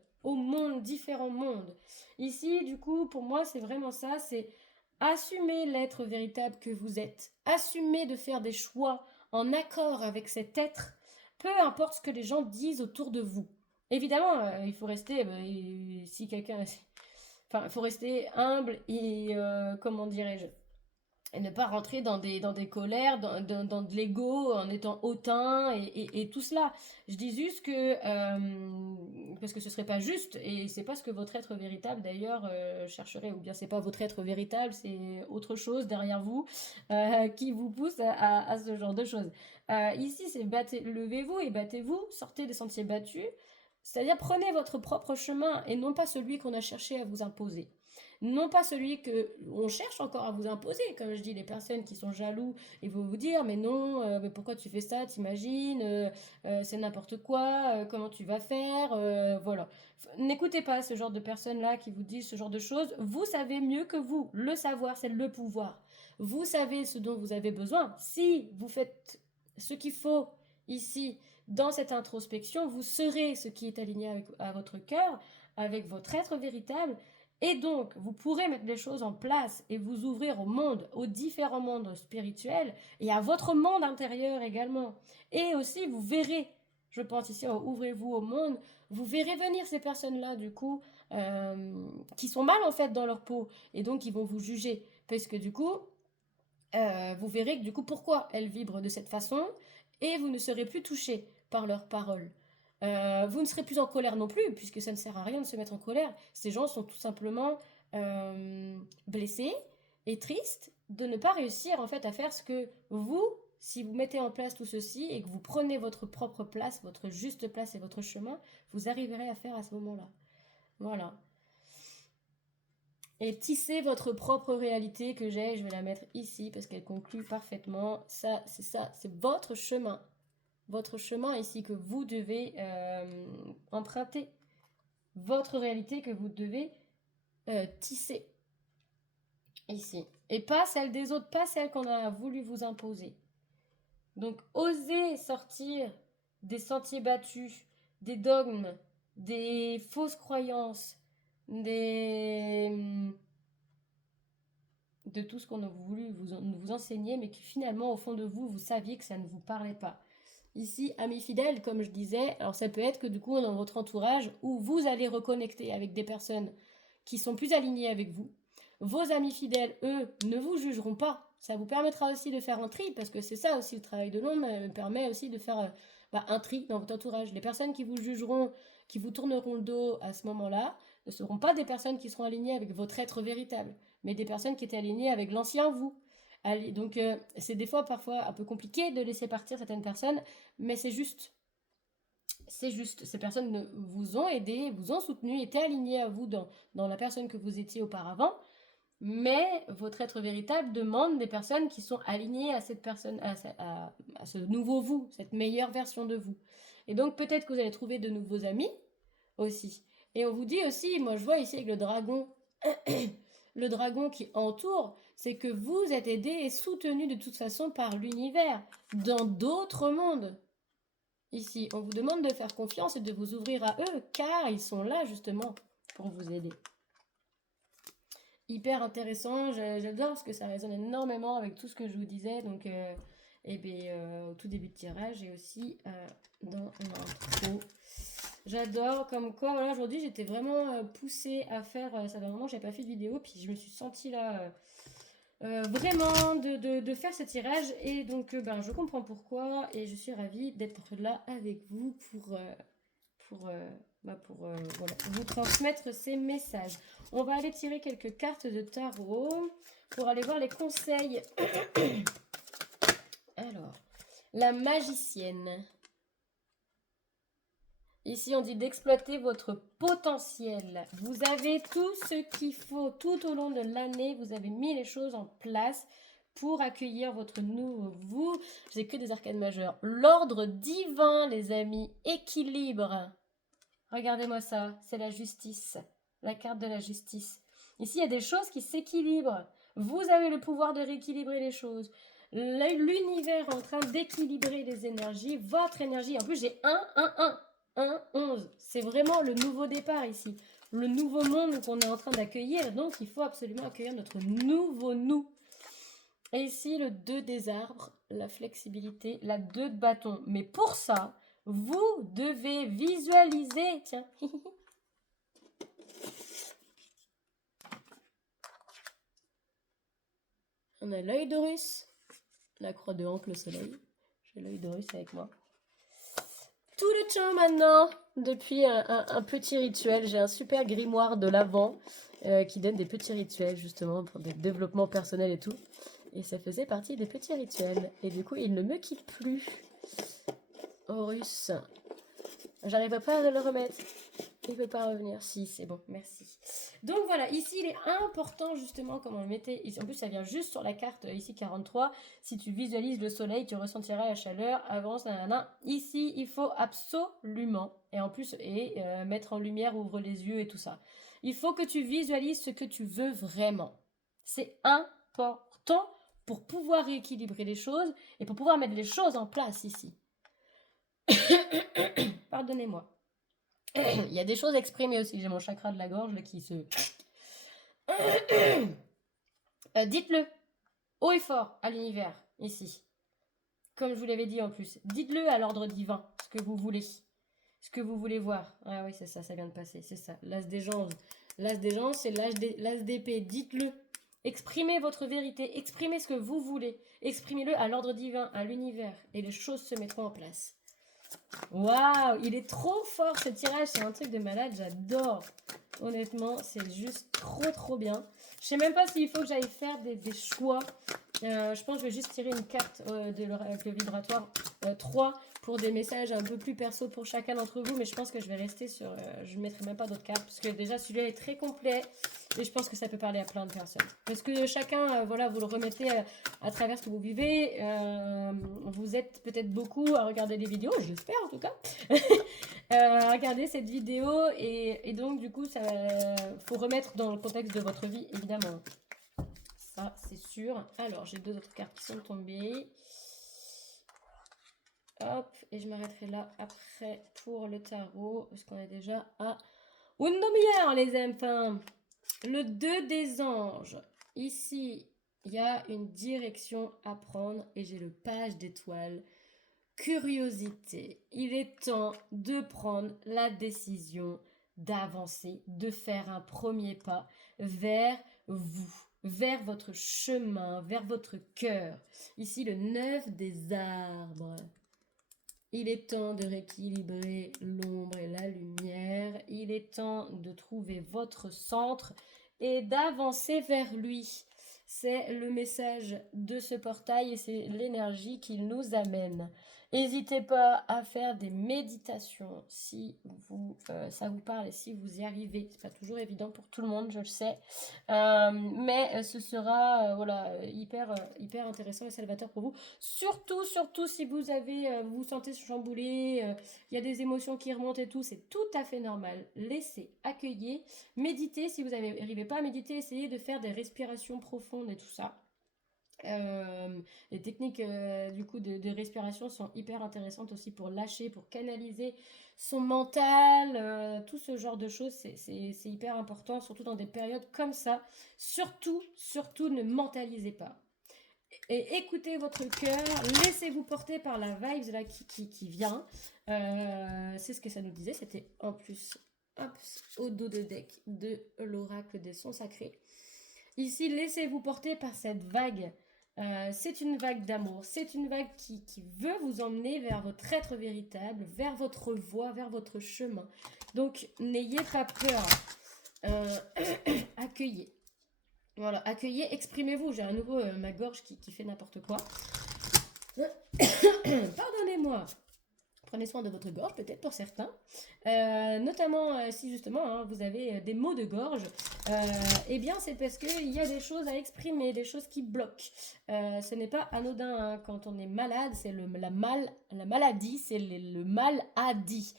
différents mondes. Ici, du coup, pour moi, c'est vraiment ça, c'est assumez l'être véritable que vous êtes. Assumez de faire des choix en accord avec cet être, peu importe ce que les gens disent autour de vous. Évidemment, il faut rester, si quelqu'un... Enfin, il faut rester humble et, comment dirais-je, et ne pas rentrer dans des colères, dans de l'ego, en étant hautain et tout cela. Je dis juste que, parce que ce serait pas juste, et c'est pas ce que votre être véritable d'ailleurs chercherait, ou bien c'est pas votre être véritable, c'est autre chose derrière vous qui vous pousse à ce genre de choses. Ici, c'est levez-vous et battez-vous, sortez des sentiers battus, c'est-à-dire prenez votre propre chemin et non pas celui qu'on a cherché à vous imposer. Non pas celui que on cherche encore à vous imposer, comme je dis, les personnes qui sont jaloux, ils vont vous dire mais non, mais pourquoi tu fais ça, t'imagines, c'est n'importe quoi, comment tu vas faire, voilà. N'écoutez pas ce genre de personnes-là qui vous disent ce genre de choses, vous savez mieux que vous, le savoir c'est le pouvoir. Vous savez ce dont vous avez besoin, si vous faites ce qu'il faut ici, dans cette introspection, vous serez ce qui est aligné à votre cœur, avec votre être véritable. Et donc, vous pourrez mettre les choses en place et vous ouvrir au monde, aux différents mondes spirituels et à votre monde intérieur également. Et aussi, vous verrez, je pense ici, ouvrez-vous au monde, vous verrez venir ces personnes-là, du coup, qui sont mal en fait dans leur peau et donc ils vont vous juger. Parce que du coup, vous verrez que du coup, pourquoi elles vibrent de cette façon et vous ne serez plus touché par leurs paroles. Vous ne serez plus en colère non plus, puisque ça ne sert à rien de se mettre en colère. Ces gens sont tout simplement blessés et tristes de ne pas réussir en fait à faire ce que vous si vous mettez en place tout ceci et que vous prenez votre propre place, votre juste place et votre chemin, vous arriverez à faire à ce moment-là. Voilà. Et tissez votre propre réalité que j'ai. Je vais la mettre ici parce qu'elle conclut parfaitement. Ça, c'est votre chemin. Votre chemin ici que vous devez emprunter. Votre réalité que vous devez tisser. Ici. Et pas celle des autres, pas celle qu'on a voulu vous imposer. Donc, osez sortir des sentiers battus, des dogmes, des fausses croyances, de tout ce qu'on a voulu vous enseigner, mais qui finalement, au fond de vous, vous saviez que ça ne vous parlait pas. Ici, amis fidèles, comme je disais, alors ça peut être que du coup, dans votre entourage, où vous allez reconnecter avec des personnes qui sont plus alignées avec vous. Vos amis fidèles, eux, ne vous jugeront pas. Ça vous permettra aussi de faire un tri, parce que c'est ça aussi le travail de l'ombre, permet aussi de faire un tri dans votre entourage. Les personnes qui vous jugeront, qui vous tourneront le dos à ce moment-là, ne seront pas des personnes qui seront alignées avec votre être véritable, mais des personnes qui étaient alignées avec l'ancien vous. Donc c'est des fois parfois un peu compliqué de laisser partir certaines personnes, mais c'est juste. C'est juste, ces personnes vous ont aidé, vous ont soutenu, étaient alignées à vous dans la personne que vous étiez auparavant, mais votre être véritable demande des personnes qui sont alignées à cette personne, à ce nouveau vous, cette meilleure version de vous. Et donc peut-être que vous allez trouver de nouveaux amis aussi. Et on vous dit aussi, moi je vois ici avec le dragon, le dragon qui entoure, c'est que vous êtes aidé et soutenu de toute façon par l'univers, dans d'autres mondes. Ici, on vous demande de faire confiance et de vous ouvrir à eux, car ils sont là justement pour vous aider. Hyper intéressant, j'adore parce que ça résonne énormément avec tout ce que je vous disais, donc au tout début de tirage et aussi dans l'intro. J'adore, comme quoi, voilà, aujourd'hui j'étais vraiment poussée à faire, ça fait un moment que j'avais pas fait de vidéo, puis je me suis sentie là vraiment de faire ce tirage, et donc je comprends pourquoi, et je suis ravie d'être là avec vous pour vous transmettre ces messages. On va aller tirer quelques cartes de tarot pour aller voir les conseils. Alors, la magicienne. Ici, on dit d'exploiter votre potentiel. Vous avez tout ce qu'il faut tout au long de l'année. Vous avez mis les choses en place pour accueillir votre nouveau vous. J'ai que des arcanes majeures. L'ordre divin, les amis. Équilibre. Regardez-moi ça. C'est la justice. La carte de la justice. Ici, il y a des choses qui s'équilibrent. Vous avez le pouvoir de rééquilibrer les choses. L'univers est en train d'équilibrer les énergies. Votre énergie. En plus, j'ai 11. C'est vraiment le nouveau départ ici. Le nouveau monde qu'on est en train d'accueillir. Donc, il faut absolument accueillir notre nouveau nous. Et ici, le 2 des arbres, la flexibilité, la 2 de bâton. Mais pour ça, vous devez visualiser. Tiens. On a l'œil d'Horus. La croix de hanque, le soleil. J'ai l'œil d'Horus avec moi. Tout le temps maintenant, depuis un petit rituel, j'ai un super grimoire de l'Avent qui donne des petits rituels justement pour des développements personnels et tout. Et ça faisait partie des petits rituels. Et du coup, il ne me quitte plus. Horus. J'arrive pas à le remettre. Il ne peut pas revenir. Si, c'est bon, merci. Donc voilà, ici il est important justement, comme on le mettait, en plus ça vient juste sur la carte ici 43, si tu visualises le soleil, tu ressentiras la chaleur, avance, nanana. Ici il faut absolument, et en plus, mettre en lumière, ouvre les yeux et tout ça. Il faut que tu visualises ce que tu veux vraiment. C'est important pour pouvoir rééquilibrer les choses et pour pouvoir mettre les choses en place ici. Pardonnez-moi. Il y a des choses exprimées aussi. J'ai mon chakra de la gorge là, qui se... dites-le haut et fort à l'univers, ici. Comme je vous l'avais dit en plus. Dites-le à l'ordre divin, ce que vous voulez. Ce que vous voulez voir. Ah oui, c'est ça, ça vient de passer. C'est ça. L'as des gens. L'as des gens, c'est l'as d'épée. Dites-le. Exprimez votre vérité. Exprimez ce que vous voulez. Exprimez-le à l'ordre divin, à l'univers. Et les choses se mettront en place. Waouh, il est trop fort ce tirage, c'est un truc de malade, j'adore. Honnêtement, c'est juste trop bien. Je sais même pas s'il faut que j'aille faire des choix Je pense que je vais juste tirer une carte avec le vibratoire 3 pour des messages un peu plus perso pour chacun d'entre vous. Mais je pense que je vais rester sur... je ne mettrai même pas d'autres cartes parce que déjà celui-là est très complet. Et je pense que ça peut parler à plein de personnes. Parce que chacun, voilà, vous le remettez à travers ce que vous vivez. Vous êtes peut-être beaucoup à regarder des vidéos, j'espère en tout cas. À regarder cette vidéo. Et donc du coup, ça faut remettre dans le contexte de votre vie, évidemment. Ça, c'est sûr. Alors, j'ai 2 autres cartes qui sont tombées. Hop, et je m'arrêterai là après pour le tarot, parce qu'on est déjà à une demi-heure, les enfants. Le 2 des anges. Ici, il y a une direction à prendre et j'ai le page d'étoiles. Curiosité. Il est temps de prendre la décision d'avancer, de faire un premier pas vers vous, vers votre chemin, vers votre cœur. Ici, le 9 des arbres. Il est temps de rééquilibrer l'ombre et la lumière. Il est temps de trouver votre centre et d'avancer vers lui. C'est le message de ce portail et c'est l'énergie qu'il nous amène. N'hésitez pas à faire des méditations si ça vous parle et si vous y arrivez. C'est pas toujours évident pour tout le monde, je le sais. Mais ce sera voilà, hyper intéressant et salvateur pour vous. Surtout si vous avez, vous sentez chamboulé, il y a des émotions qui remontent et tout, c'est tout à fait normal. Laissez, accueillez, méditez. Si vous n'arrivez pas à méditer, essayez de faire des respirations profondes et tout ça. Les techniques du coup de respiration sont hyper intéressantes aussi pour lâcher, pour canaliser son mental, tout ce genre de choses, c'est hyper important, surtout dans des périodes comme ça. Surtout ne mentalisez pas. Et écoutez votre cœur, laissez-vous porter par la vibe là qui vient. C'est ce que ça nous disait, c'était en plus hop, au dos de deck de l'oracle des sons sacrés. Ici, laissez-vous porter par cette vague. C'est une vague d'amour, c'est une vague qui veut vous emmener vers votre être véritable, vers votre voie, vers votre chemin. Donc, n'ayez pas peur. Accueillez. Voilà, accueillez, exprimez-vous. J'ai à nouveau ma gorge qui fait n'importe quoi. Pardonnez-moi. Prenez soin de votre gorge, peut-être pour certains. Notamment si justement vous avez des maux de gorge. Eh bien, c'est parce qu'il y a des choses à exprimer, des choses qui bloquent. Ce n'est pas anodin hein, quand on est malade, c'est la maladie, c'est le mal à dit.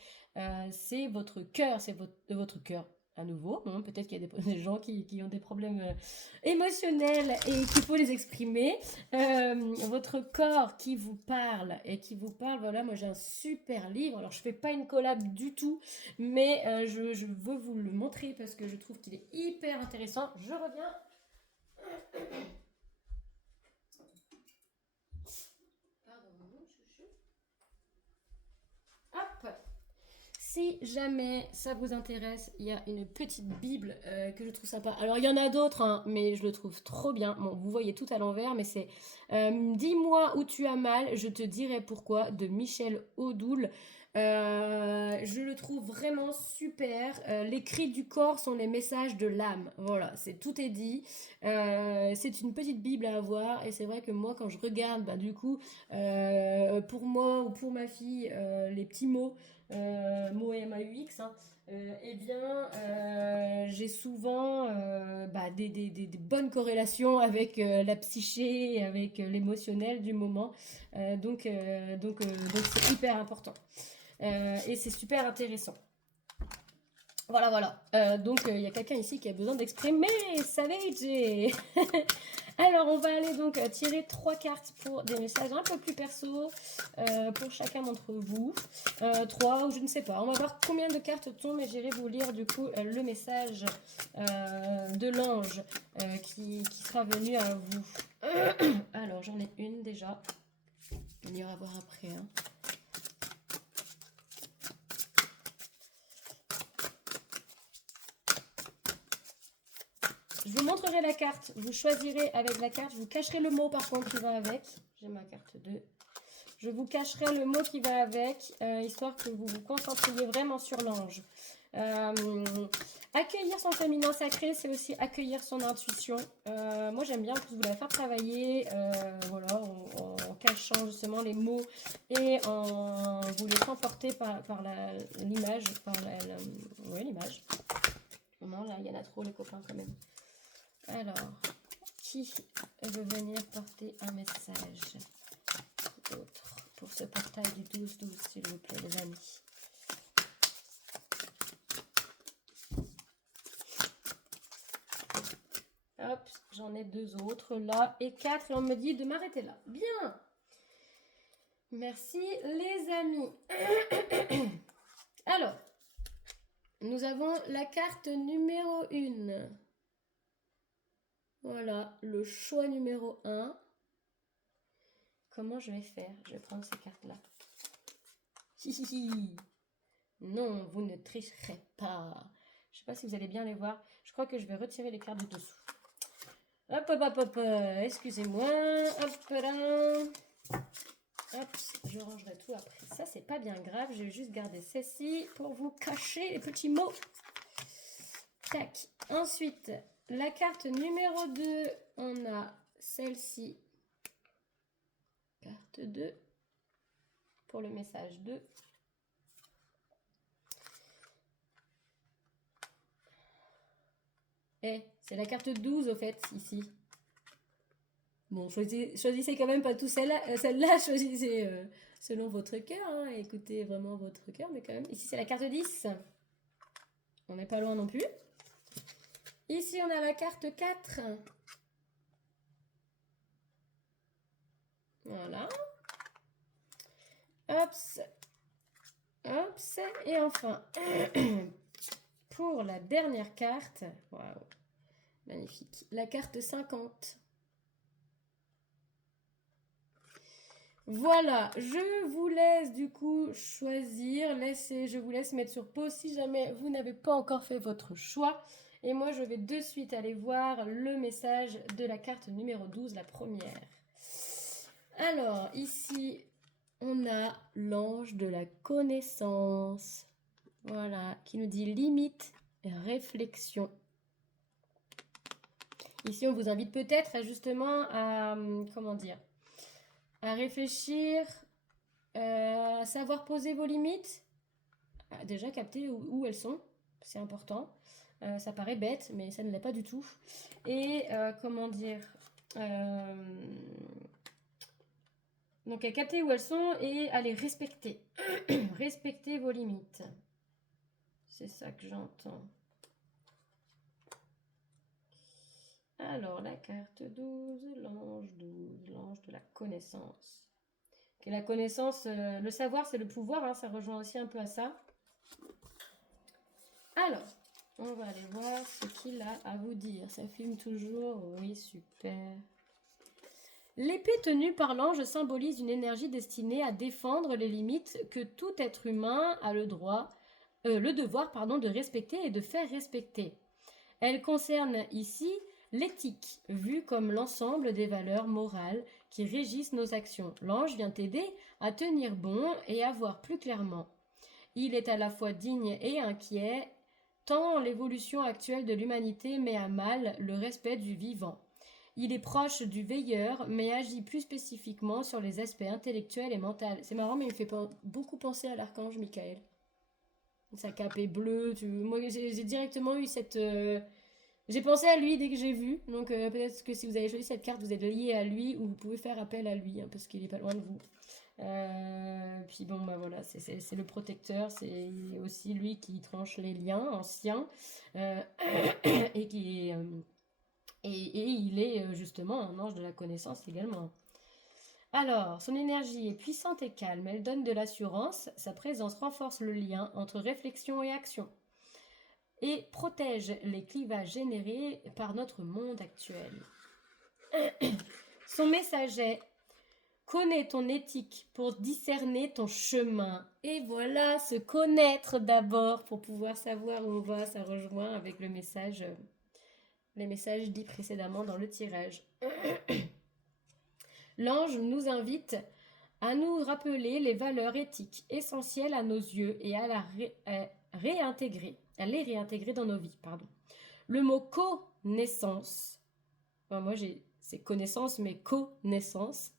C'est votre cœur, c'est votre cœur. À nouveau, hein, peut-être qu'il y a des gens qui ont des problèmes émotionnels et qu'il faut les exprimer. Votre corps qui vous parle et qui vous parle, voilà, moi j'ai un super livre. Alors je fais pas une collab du tout, mais je veux vous le montrer parce que je trouve qu'il est hyper intéressant. Je reviens. Pardon, chouchou. Hop. Si jamais ça vous intéresse, il y a une petite Bible que je trouve sympa. Alors, il y en a d'autres, hein, mais je le trouve trop bien. Bon, vous voyez tout à l'envers, mais c'est Dis-moi où tu as mal, je te dirai pourquoi, de Michel Odoul. Je le trouve vraiment super. Les cris du corps sont les messages de l'âme. Voilà, tout est dit. C'est une petite Bible à avoir. Et c'est vrai que moi, quand je regarde, bah, du coup, pour moi ou pour ma fille, les petits mots, mots MAUX, hein, eh bien, j'ai souvent des bonnes corrélations avec la psyché, avec l'émotionnel du moment. Donc c'est hyper important. Et c'est super intéressant. Voilà. Donc, il y a quelqu'un ici qui a besoin d'exprimer Savage. Alors, on va aller donc tirer 3 cartes pour des messages un peu plus perso pour chacun d'entre vous. 3 ou je ne sais pas. On va voir combien de cartes tombent et j'irai vous lire du coup le message de l'ange qui sera venu à vous. Alors, j'en ai une déjà. On ira voir après. Hein. Je vous montrerai la carte, vous choisirez avec la carte, je vous cacherai le mot par contre qui va avec. J'ai ma carte 2. Je vous cacherai le mot qui va avec, histoire que vous vous concentriez vraiment sur l'ange. Accueillir son féminin sacré, c'est aussi accueillir son intuition. Moi, j'aime bien vous la faire travailler, voilà, en cachant justement les mots et en vous laissant porter par l'image, ouais, l'image. Non, là, il y en a trop, les copains, quand même. Alors, qui veut venir porter un message d'autre pour ce portail du 12-12, s'il vous plaît, les amis? Hop, j'en ai 2 autres là et 4 et on me dit de m'arrêter là. Bien. Merci les amis. Alors, nous avons la carte numéro 1. Voilà, le choix numéro 1. Comment je vais faire? Je vais prendre ces cartes-là. Non, vous ne tricherez pas. Je ne sais pas si vous allez bien les voir. Je crois que je vais retirer les cartes du dessous. Hop, hop, hop, hop, excusez-moi. Hop là. Hop, je rangerai tout après. Ça, c'est pas bien grave. Je vais juste garder celle-ci pour vous cacher les petits mots. Tac. Ensuite, la carte numéro 2, on a celle-ci. Carte 2. Pour le message 2. C'est la carte 12 au fait, ici. Bon, choisissez quand même pas tout celle-là. Celle-là, choisissez selon votre cœur. Hein, écoutez vraiment votre cœur, mais quand même. Ici, c'est la carte 10. On n'est pas loin non plus. Ici, on a la carte 4. Voilà. Hop. Hop. Et enfin, pour la dernière carte, waouh, magnifique, la carte 50. Voilà, je vous laisse du coup choisir, je vous laisse mettre sur pause si jamais vous n'avez pas encore fait votre choix. Et moi, je vais de suite aller voir le message de la carte numéro 12, la première. Alors, ici, on a l'ange de la connaissance. Voilà, qui nous dit limite, réflexion. Ici, on vous invite peut-être justement à, comment dire, à réfléchir, à savoir poser vos limites, à déjà capter où elles sont, c'est important. Ça paraît bête, mais ça ne l'est pas du tout. Et comment dire, donc à capter où elles sont et à les respecter. Respecter vos limites. C'est ça que j'entends. Alors, la carte 12, l'ange de la connaissance. Okay, la connaissance, le savoir, c'est le pouvoir, hein, ça rejoint aussi un peu à ça. Alors, on va aller voir ce qu'il a à vous dire. Ça filme toujours, oui, super. L'épée tenue par l'ange symbolise une énergie destinée à défendre les limites que tout être humain a le devoir de respecter et de faire respecter. Elle concerne ici l'éthique, vue comme l'ensemble des valeurs morales qui régissent nos actions. L'ange vient t'aider à tenir bon et à voir plus clairement. Il est à la fois digne et inquiet, tant l'évolution actuelle de l'humanité met à mal le respect du vivant. Il est proche du veilleur, mais agit plus spécifiquement sur les aspects intellectuels et mentaux. C'est marrant, mais il me fait beaucoup penser à l'archange Michael. Sa cape est bleue. Moi, j'ai directement eu cette... J'ai pensé à lui dès que j'ai vu. Donc, peut-être que si vous avez choisi cette carte, vous êtes lié à lui ou vous pouvez faire appel à lui, hein, parce qu'il n'est pas loin de vous. Puis bon, bah voilà, c'est le protecteur. C'est aussi lui qui tranche les liens anciens. Et qui est... Et il est justement un ange de la connaissance également. Alors, son énergie est puissante et calme, elle donne de l'assurance, sa présence renforce le lien entre réflexion et action et protège les clivages générés par notre monde actuel. Son message est « Connais ton éthique pour discerner ton chemin ». Et voilà, se connaître d'abord pour pouvoir savoir où on va, ça rejoint avec les messages dits précédemment dans le tirage. L'ange nous invite à nous rappeler les valeurs éthiques essentielles à nos yeux et réintégrer, à les réintégrer dans nos vies, pardon. Le mot connaissance, enfin, moi c'est connaissance, mais connaissance,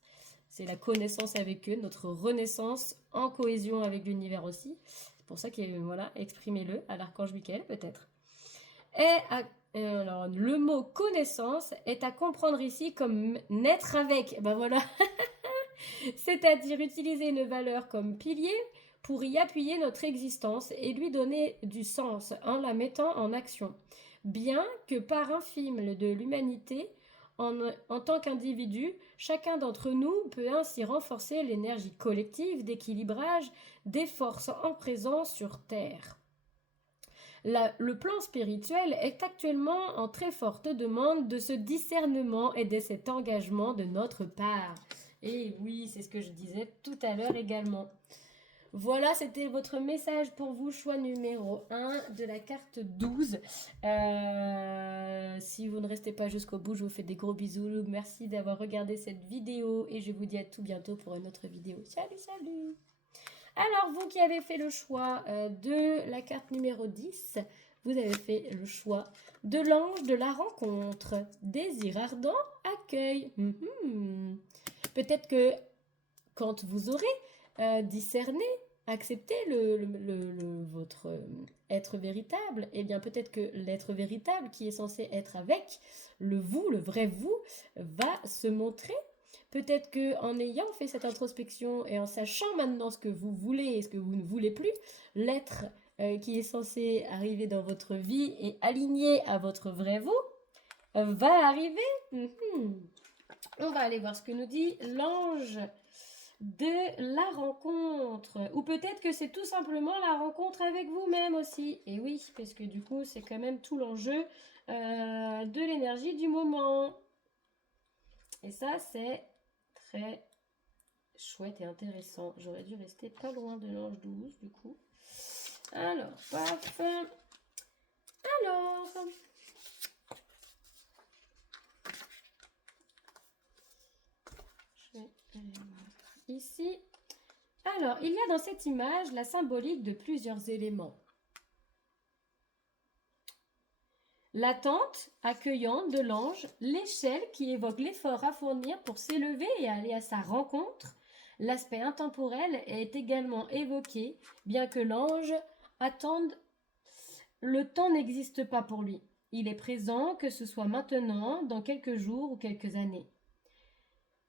c'est la connaissance avec eux, notre renaissance en cohésion avec l'univers aussi. C'est pour ça que, voilà, exprimez-le à l'archange Michael peut-être. Alors, le mot connaissance est à comprendre ici comme naître avec. Ben voilà, c'est-à-dire utiliser une valeur comme pilier pour y appuyer notre existence et lui donner du sens en la mettant en action. Bien que par infime de l'humanité, en tant qu'individu, chacun d'entre nous peut ainsi renforcer l'énergie collective d'équilibrage des forces en présence sur Terre. Le plan spirituel est actuellement en très forte demande de ce discernement et de cet engagement de notre part. Et oui, c'est ce que je disais tout à l'heure également. Voilà, c'était votre message pour vous, choix numéro 1 de la carte 12. Si vous ne restez pas jusqu'au bout, je vous fais des gros bisous. Merci d'avoir regardé cette vidéo et je vous dis à tout bientôt pour une autre vidéo. Salut, salut! Alors, vous qui avez fait le choix de la carte numéro 10, vous avez fait le choix de l'ange de la rencontre. Désir ardent, accueil. Peut-être que quand vous aurez discerné, accepté votre être véritable, eh bien peut-être que l'être véritable qui est censé être avec le vous, le vrai vous, va se montrer. Peut-être qu'en ayant fait cette introspection et en sachant maintenant ce que vous voulez et ce que vous ne voulez plus, l'être qui est censé arriver dans votre vie et aligné à votre vrai vous va arriver. On va aller voir ce que nous dit l'ange de la rencontre. Ou peut-être que c'est tout simplement la rencontre avec vous-même aussi. Et oui, parce que du coup, c'est quand même tout l'enjeu de l'énergie du moment. Et ça, c'est très chouette et intéressant. J'aurais dû rester pas loin de l'ange 12 du coup. Alors, paf. Alors. Je vais aller voir ici. Alors, il y a dans cette image la symbolique de plusieurs éléments. L'attente accueillante de l'ange, l'échelle qui évoque l'effort à fournir pour s'élever et aller à sa rencontre. L'aspect intemporel est également évoqué, bien que l'ange attende. Le temps n'existe pas pour lui. Il est présent, que ce soit maintenant, dans quelques jours ou quelques années.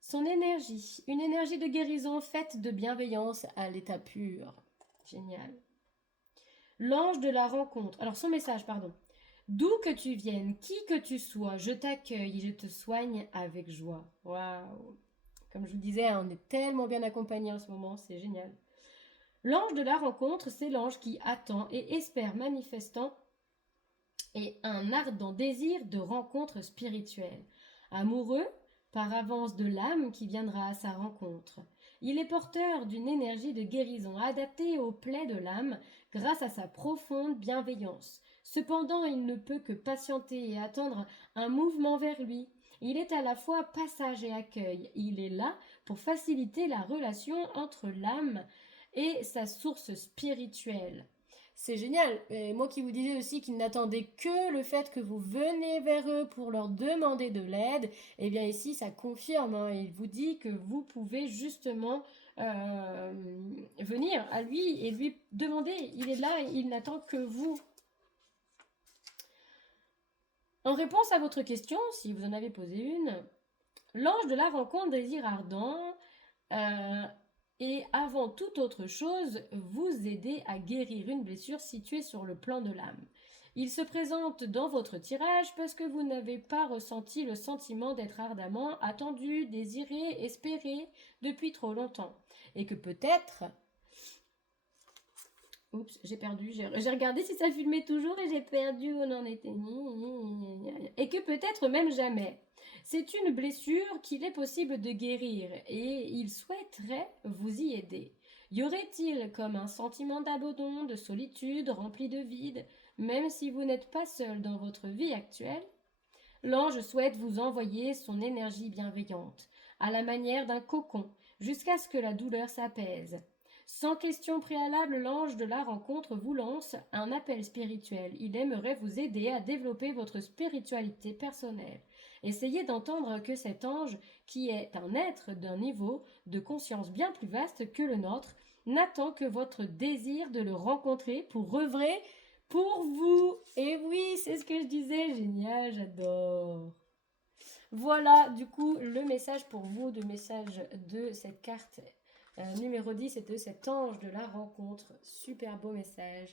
Son énergie, une énergie de guérison faite de bienveillance à l'état pur. Génial. L'ange de la rencontre. Alors son message, pardon. D'où que tu viennes, qui que tu sois, je t'accueille et je te soigne avec joie. Waouh! Comme je vous disais, on est tellement bien accompagnés en ce moment, c'est génial. L'ange de la rencontre, c'est l'ange qui attend et espère manifestant et un ardent désir de rencontre spirituelle. Amoureux, par avance de l'âme qui viendra à sa rencontre. Il est porteur d'une énergie de guérison adaptée aux plaies de l'âme grâce à sa profonde bienveillance. Cependant, il ne peut que patienter et attendre un mouvement vers lui. Il est à la fois passage et accueil. Il est là pour faciliter la relation entre l'âme et sa source spirituelle. C'est génial. Et moi qui vous disais aussi qu'ils n'attendaient que le fait que vous venez vers eux pour leur demander de l'aide, eh bien ici ça confirme. Il vous dit que vous pouvez justement venir à lui et lui demander. Il est là, il n'attend que vous. En réponse à votre question, si vous en avez posé une, l'ange de la rencontre désir ardent et avant toute autre chose, vous aider à guérir une blessure située sur le plan de l'âme. Il se présente dans votre tirage parce que vous n'avez pas ressenti le sentiment d'être ardemment attendu, désiré, espéré depuis trop longtemps. Et que peut-être... Oups, j'ai perdu. J'ai regardé si ça filmait toujours et j'ai perdu où on en était. Et que peut-être même jamais. C'est une blessure qu'il est possible de guérir et il souhaiterait vous y aider. Y aurait-il comme un sentiment d'abandon, de solitude, rempli de vide, même si vous n'êtes pas seul dans votre vie actuelle? L'ange souhaite vous envoyer son énergie bienveillante, à la manière d'un cocon, jusqu'à ce que la douleur s'apaise. Sans question préalable, l'ange de la rencontre vous lance un appel spirituel. Il aimerait vous aider à développer votre spiritualité personnelle. Essayez d'entendre que cet ange, qui est un être d'un niveau de conscience bien plus vaste que le nôtre, n'attend que votre désir de le rencontrer pour œuvrer pour vous. Et oui, c'est ce que je disais, génial, j'adore. Voilà, du coup, le message pour vous, le message de cette carte numéro 10 et de cet ange de la rencontre. Super beau message.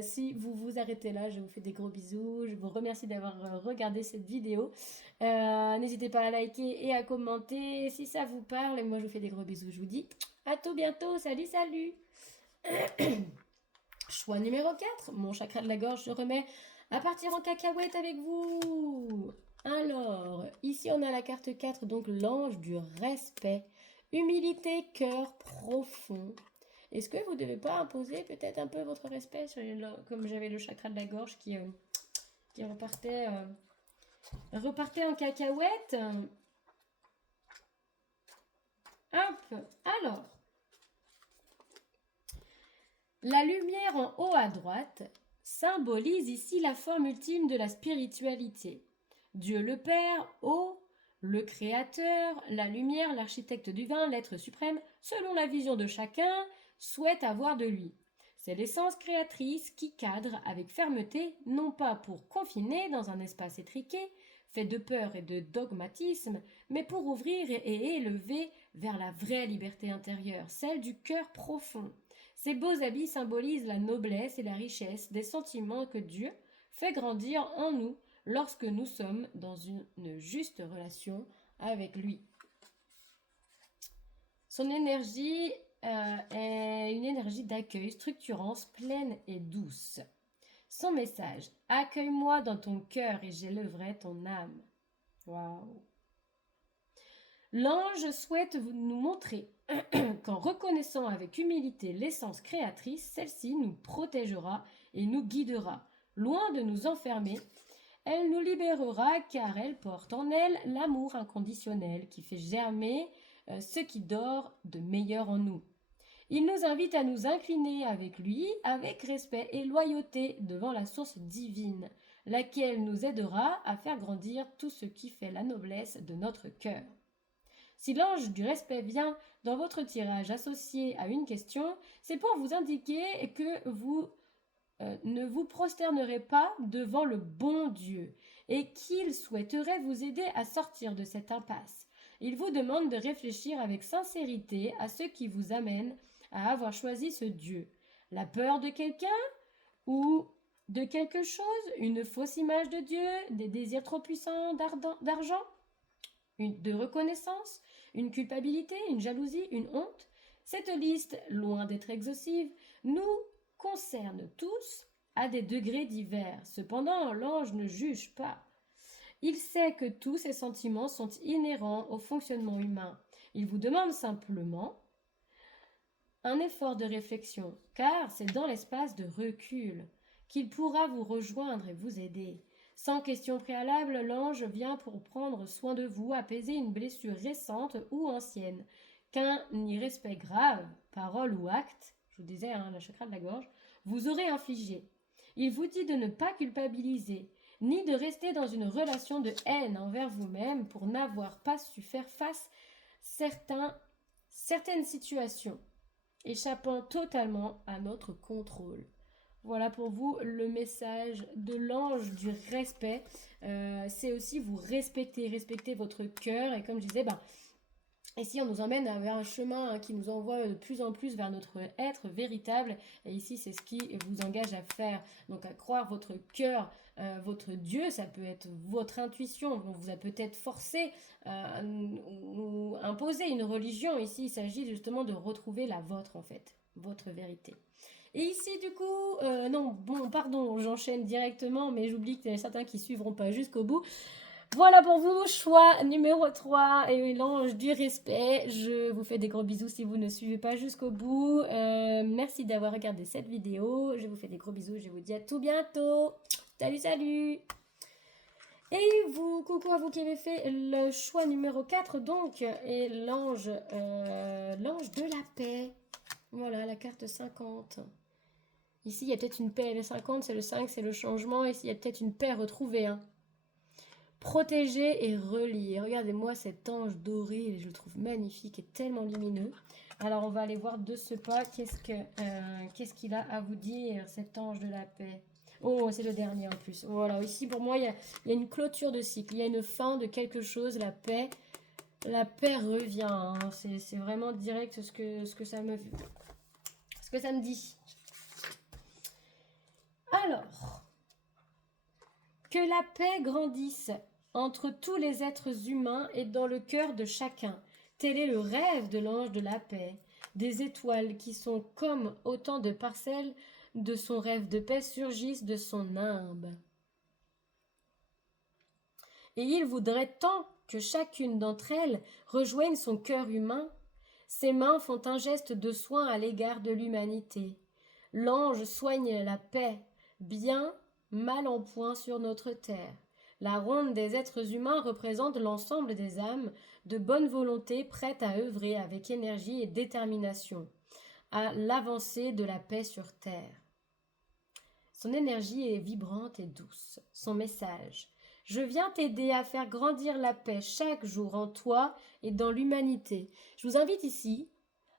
Si vous vous arrêtez là, je vous fais des gros bisous. Je vous remercie d'avoir regardé cette vidéo. N'hésitez pas à liker et à commenter si ça vous parle. Et moi, je vous fais des gros bisous. Je vous dis à tout bientôt. Salut, salut. Choix numéro 4. Mon chakra de la gorge se remet à partir en cacahuète avec vous. Alors, ici on a la carte 4, donc l'ange du respect. Humilité, cœur profond. Est-ce que vous ne devez pas imposer peut-être un peu votre respect, comme j'avais le chakra de la gorge qui repartait en cacahuète. Hop, alors. La lumière en haut à droite symbolise ici la forme ultime de la spiritualité. Dieu le Père, haut, le Créateur, la lumière, l'architecte divin, l'être suprême, selon la vision de chacun, souhaite avoir de lui. C'est l'essence créatrice qui cadre avec fermeté, non pas pour confiner dans un espace étriqué, fait de peur et de dogmatisme, mais pour ouvrir et élever vers la vraie liberté intérieure, celle du cœur profond. Ces beaux habits symbolisent la noblesse et la richesse des sentiments que Dieu fait grandir en nous lorsque nous sommes dans une juste relation avec lui. Son énergie est une énergie d'accueil structurante, pleine et douce. Son message: accueille-moi dans ton cœur et j'élèverai ton âme. Waouh! L'ange souhaite nous montrer qu'en reconnaissant avec humilité l'essence créatrice, celle-ci nous protégera et nous guidera. Loin de nous enfermer, elle nous libérera car elle porte en elle l'amour inconditionnel qui fait germer ce qui dort de meilleur en nous. Il nous invite à nous incliner avec lui, avec respect et loyauté devant la source divine, laquelle nous aidera à faire grandir tout ce qui fait la noblesse de notre cœur. Si l'ange du respect vient dans votre tirage associé à une question, c'est pour vous indiquer que vous ne vous prosternerez pas devant le bon Dieu et qu'il souhaiterait vous aider à sortir de cette impasse. Il vous demande de réfléchir avec sincérité à ce qui vous amène à avoir choisi ce Dieu. La peur de quelqu'un ou de quelque chose, une fausse image de Dieu, des désirs trop puissants d'argent, de reconnaissance, une culpabilité, une jalousie, une honte. Cette liste, loin d'être exhaustive, nous concerne tous à des degrés divers. Cependant, l'ange ne juge pas. Il sait que tous ces sentiments sont inhérents au fonctionnement humain. Il vous demande simplement un effort de réflexion, car c'est dans l'espace de recul qu'il pourra vous rejoindre et vous aider. Sans question préalable, l'ange vient pour prendre soin de vous, apaiser une blessure récente ou ancienne, qu'un irrespect grave, parole ou acte, je vous disais, le chakra de la gorge, vous aurez infligé. Il vous dit de ne pas culpabiliser, ni de rester dans une relation de haine envers vous-même pour n'avoir pas su faire face à certaines situations, échappant totalement à notre contrôle. Voilà pour vous le message de l'ange du respect. C'est aussi vous respecter votre cœur. Et comme je disais, ici on nous emmène vers un chemin qui nous envoie de plus en plus vers notre être véritable. Et ici c'est ce qui vous engage à faire. Donc à croire votre cœur, votre Dieu, ça peut être votre intuition. On vous a peut-être forcé ou imposé une religion. Ici il s'agit justement de retrouver la vôtre en fait, votre vérité. Et ici, du coup, j'enchaîne directement, mais j'oublie qu'il y en a certains qui ne suivront pas jusqu'au bout. Voilà pour vous, choix numéro 3, et l'ange du respect. Je vous fais des gros bisous si vous ne suivez pas jusqu'au bout. Merci d'avoir regardé cette vidéo. Je vous fais des gros bisous, je vous dis à tout bientôt. Salut, salut! Et vous, coucou à vous qui avez fait le choix numéro 4, donc, et l'ange de la paix. Voilà, la carte 50. Ici, il y a peut-être une paix. Le 50, c'est le 5, c'est le changement. Ici, il y a peut-être une paix retrouvée. Hein. Protéger et relier. Regardez-moi cet ange doré, je le trouve magnifique et tellement lumineux. Alors, on va aller voir de ce pas qu'est-ce qu'il a à vous dire, cet ange de la paix. Oh, c'est le dernier en plus. Voilà, ici, pour moi, il y a une clôture de cycle. Il y a une fin de quelque chose, la paix. La paix revient. Hein. C'est vraiment direct ce que ça me dit. Alors, que la paix grandisse entre tous les êtres humains et dans le cœur de chacun. Tel est le rêve de l'ange de la paix. Des étoiles qui sont comme autant de parcelles de son rêve de paix surgissent de son nimbe. Et il voudrait tant que chacune d'entre elles rejoigne son cœur humain. Ses mains font un geste de soin à l'égard de l'humanité. L'ange soigne la paix, bien, mal en point sur notre terre. La ronde des êtres humains représente l'ensemble des âmes de bonne volonté prêtes à œuvrer avec énergie et détermination à l'avancée de la paix sur terre. Son énergie est vibrante et douce. Son message: je viens t'aider à faire grandir la paix chaque jour en toi et dans l'humanité. Je vous invite ici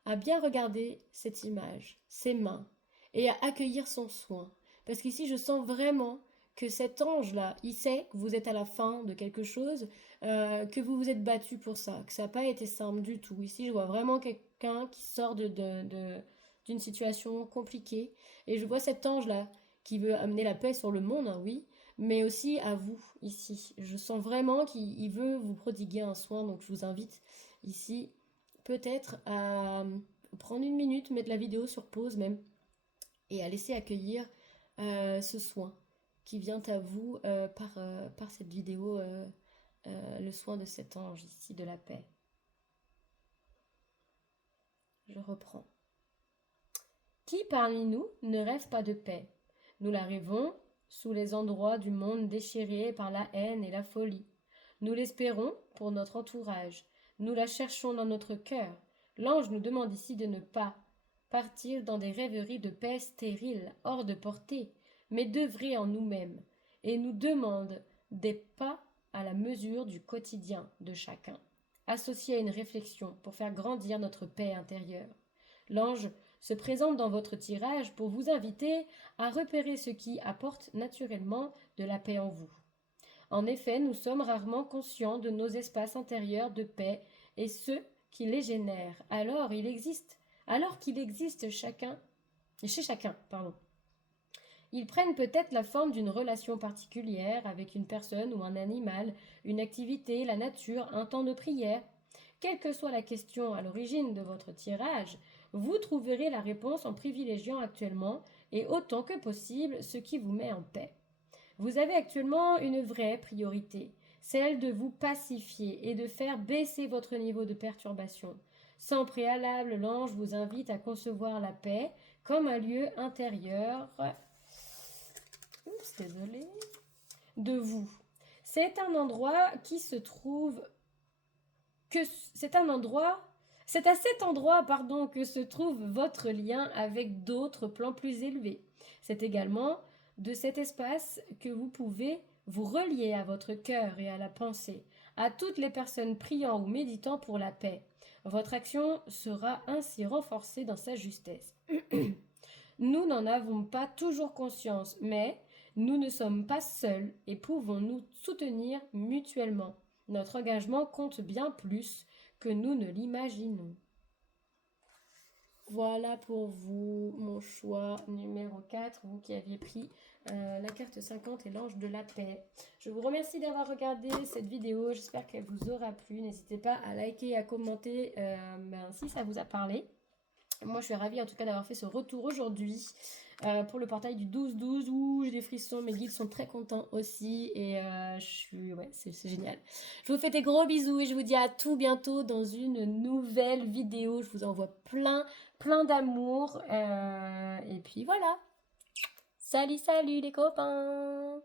à bien regarder cette image, ses mains, et à accueillir son soin. Parce qu'ici, je sens vraiment que cet ange-là, il sait que vous êtes à la fin de quelque chose, que vous vous êtes battu pour ça, que ça n'a pas été simple du tout. Ici, je vois vraiment quelqu'un qui sort d'une situation compliquée. Et je vois cet ange-là qui veut amener la paix sur le monde, hein, oui, mais aussi à vous, ici. Je sens vraiment qu'il veut vous prodiguer un soin, donc je vous invite ici peut-être à prendre une minute, mettre la vidéo sur pause même, et à laisser accueillir ce soin qui vient à vous par cette vidéo, le soin de cet ange ici de la paix. Je reprends. Qui parmi nous ne rêve pas de paix? Nous la rêvons sous les endroits du monde déchirés par la haine et la folie. Nous l'espérons pour notre entourage. Nous la cherchons dans notre cœur. L'ange nous demande ici de ne pas partir dans des rêveries de paix stériles, hors de portée, mais d'œuvrer en nous-mêmes, et nous demande des pas à la mesure du quotidien de chacun, associés à une réflexion pour faire grandir notre paix intérieure. L'ange se présente dans votre tirage pour vous inviter à repérer ce qui apporte naturellement de la paix en vous. En effet, nous sommes rarement conscients de nos espaces intérieurs de paix et ceux qui les génèrent. Alors qu'il existe chez chacun. Ils prennent peut-être la forme d'une relation particulière avec une personne ou un animal, une activité, la nature, un temps de prière. Quelle que soit la question à l'origine de votre tirage, vous trouverez la réponse en privilégiant actuellement et autant que possible ce qui vous met en paix. Vous avez actuellement une vraie priorité, celle de vous pacifier et de faire baisser votre niveau de perturbation. Sans préalable, l'ange vous invite à concevoir la paix comme un lieu intérieur de vous. C'est à cet endroit que se trouve votre lien avec d'autres plans plus élevés. C'est également de cet espace que vous pouvez vous relier à votre cœur et à la pensée, à toutes les personnes priant ou méditant pour la paix. Votre action sera ainsi renforcée dans sa justesse. Nous n'en avons pas toujours conscience, mais nous ne sommes pas seuls et pouvons nous soutenir mutuellement. Notre engagement compte bien plus que nous ne l'imaginons. Voilà pour vous mon choix numéro 4, vous qui aviez pris la carte 50 et l'ange de la paix. Je vous remercie d'avoir regardé cette vidéo, j'espère qu'elle vous aura plu. N'hésitez pas à liker et à commenter si ça vous a parlé. Moi je suis ravie en tout cas d'avoir fait ce retour aujourd'hui pour le portail du 12-12 où j'ai des frissons, mes guides sont très contents aussi et c'est génial. Je vous fais des gros bisous et je vous dis à tout bientôt dans une nouvelle vidéo. Je vous envoie plein d'amour et puis voilà. Salut les copains!